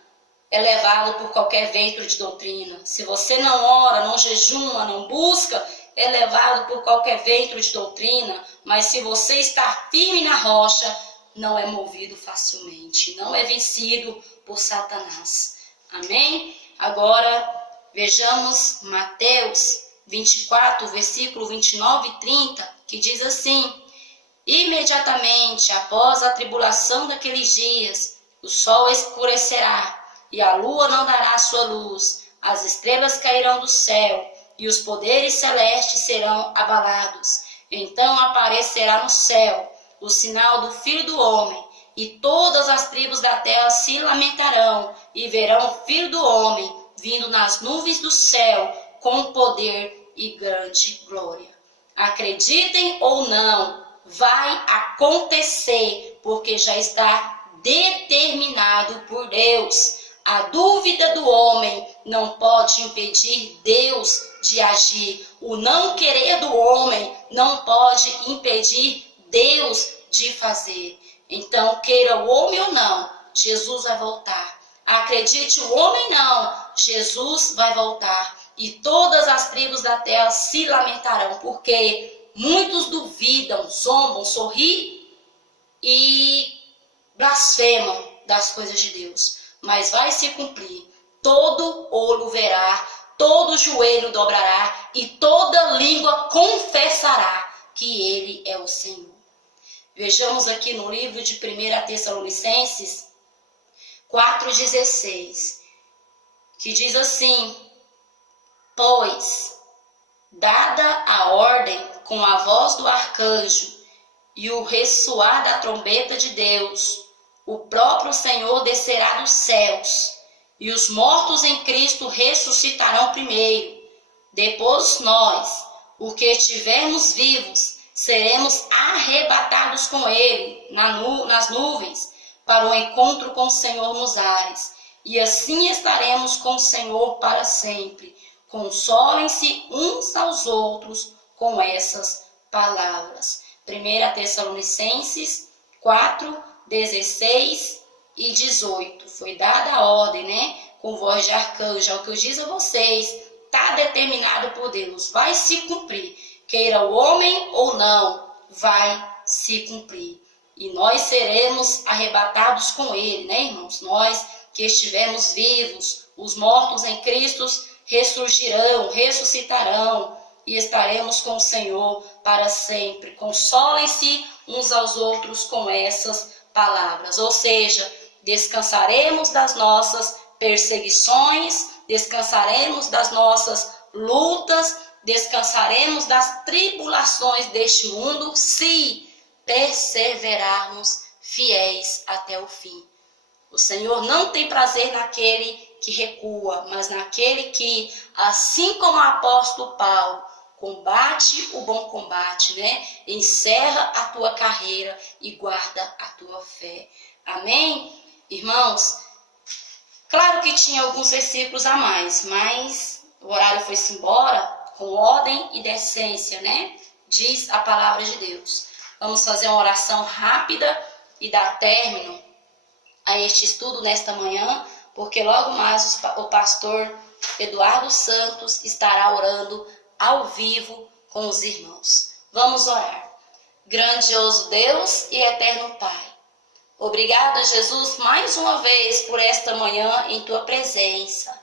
é levado por qualquer vento de doutrina. Se você não ora, não jejuma, não busca, é levado por qualquer vento de doutrina. Mas se você está firme na rocha, não é movido facilmente, não é vencido por Satanás. Amém? Agora, vejamos Mateus 24, versículo 29 e 30, que diz assim: imediatamente após a tribulação daqueles dias, o sol escurecerá, e a lua não dará sua luz, as estrelas cairão do céu, e os poderes celestes serão abalados. Então aparecerá no céu o sinal do Filho do Homem, e todas as tribos da terra se lamentarão, e verão o Filho do Homem vindo nas nuvens do céu, com poder e grande glória. Acreditem ou não, vai acontecer, porque já está determinado por Deus. A dúvida do homem não pode impedir Deus de agir. O não querer do homem não pode impedir Deus de fazer. Então, queira o homem ou não, Jesus vai voltar. Acredite o homem não, Jesus vai voltar. E todas as tribos da terra se lamentarão, porque muitos duvidam, zombam, sorriem e blasfemam das coisas de Deus. Mas vai se cumprir. Todo olho verá, todo joelho dobrará e toda língua confessará que Ele é o Senhor. Vejamos aqui no livro de 1 Tessalonicenses 4,16, que diz assim: pois, dada a ordem com a voz do arcanjo e o ressoar da trombeta de Deus, o próprio Senhor descerá dos céus, e os mortos em Cristo ressuscitarão primeiro. Depois nós, os que estivermos vivos, seremos arrebatados com Ele nas nuvens, para o encontro com o Senhor nos ares. E assim estaremos com o Senhor para sempre. Consolem-se uns aos outros com essas palavras. 1 Tessalonicenses 4, 16 e 18. Foi dada a ordem, né? Com voz de arcanjo. É o que eu digo a vocês. Está determinado por Deus. Vai se cumprir. Queira o homem ou não, vai se cumprir. e nós seremos arrebatados com ele, né, irmãos? Nós que estivermos vivos, os mortos em Cristo ressurgirão, ressuscitarão e estaremos com o Senhor para sempre. Consolem-se uns aos outros com essas palavras. Ou seja, descansaremos das nossas perseguições, descansaremos das nossas lutas, descansaremos das tribulações deste mundo, se perseverarmos fiéis até o fim. O Senhor não tem prazer naquele que recua, mas naquele que, assim como o apóstolo Paulo, combate o bom combate, né? Encerra a tua carreira e guarda a tua fé. Amém? Irmãos, claro que tinha alguns versículos a mais, mas o horário foi-se embora com ordem e decência, né? Diz a palavra de Deus. Vamos fazer uma oração rápida e dar término a este estudo nesta manhã, porque logo mais o pastor Eduardo Santos estará orando ao vivo com os irmãos. Vamos orar. Grandioso Deus e eterno Pai, obrigada, Jesus, mais uma vez por esta manhã em tua presença.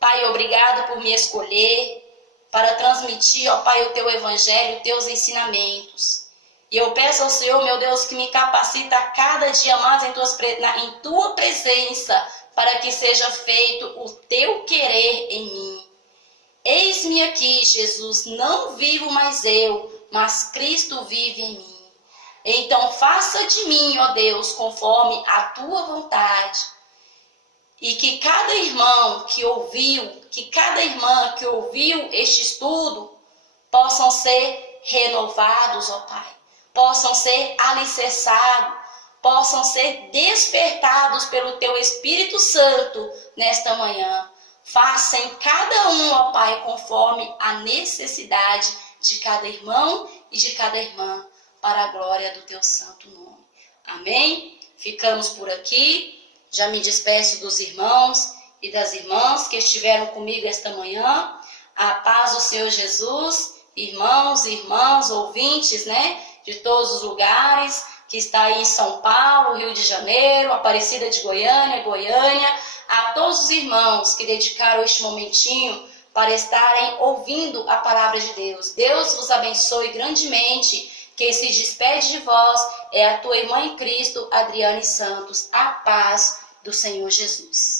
Pai, obrigado por me escolher para transmitir, ó Pai, o teu evangelho, os teus ensinamentos. E eu peço ao Senhor, meu Deus, que me capacita a cada dia mais em tua presença, para que seja feito o teu querer em mim. Eis-me aqui, Jesus, não vivo mais eu, mas Cristo vive em mim. Então faça de mim, ó Deus, conforme a tua vontade. E que cada irmão que ouviu, que cada irmã que ouviu este estudo, possam ser renovados, ó Pai. Possam ser alicerçados, possam ser despertados pelo teu Espírito Santo nesta manhã. Faça em cada um, ó Pai, conforme a necessidade de cada irmão e de cada irmã, para a glória do teu santo nome. Amém? Ficamos por aqui. Já me despeço dos irmãos e das irmãs que estiveram comigo esta manhã. A paz do Senhor Jesus, irmãos e irmãs, ouvintes, né? De todos os lugares, que está aí em São Paulo, Rio de Janeiro, Aparecida de Goiânia, a todos os irmãos que dedicaram este momentinho para estarem ouvindo a palavra de Deus. Deus vos abençoe grandemente. Quem se despede de vós é a tua irmã em Cristo, Adriane Santos. A paz do Senhor Jesus.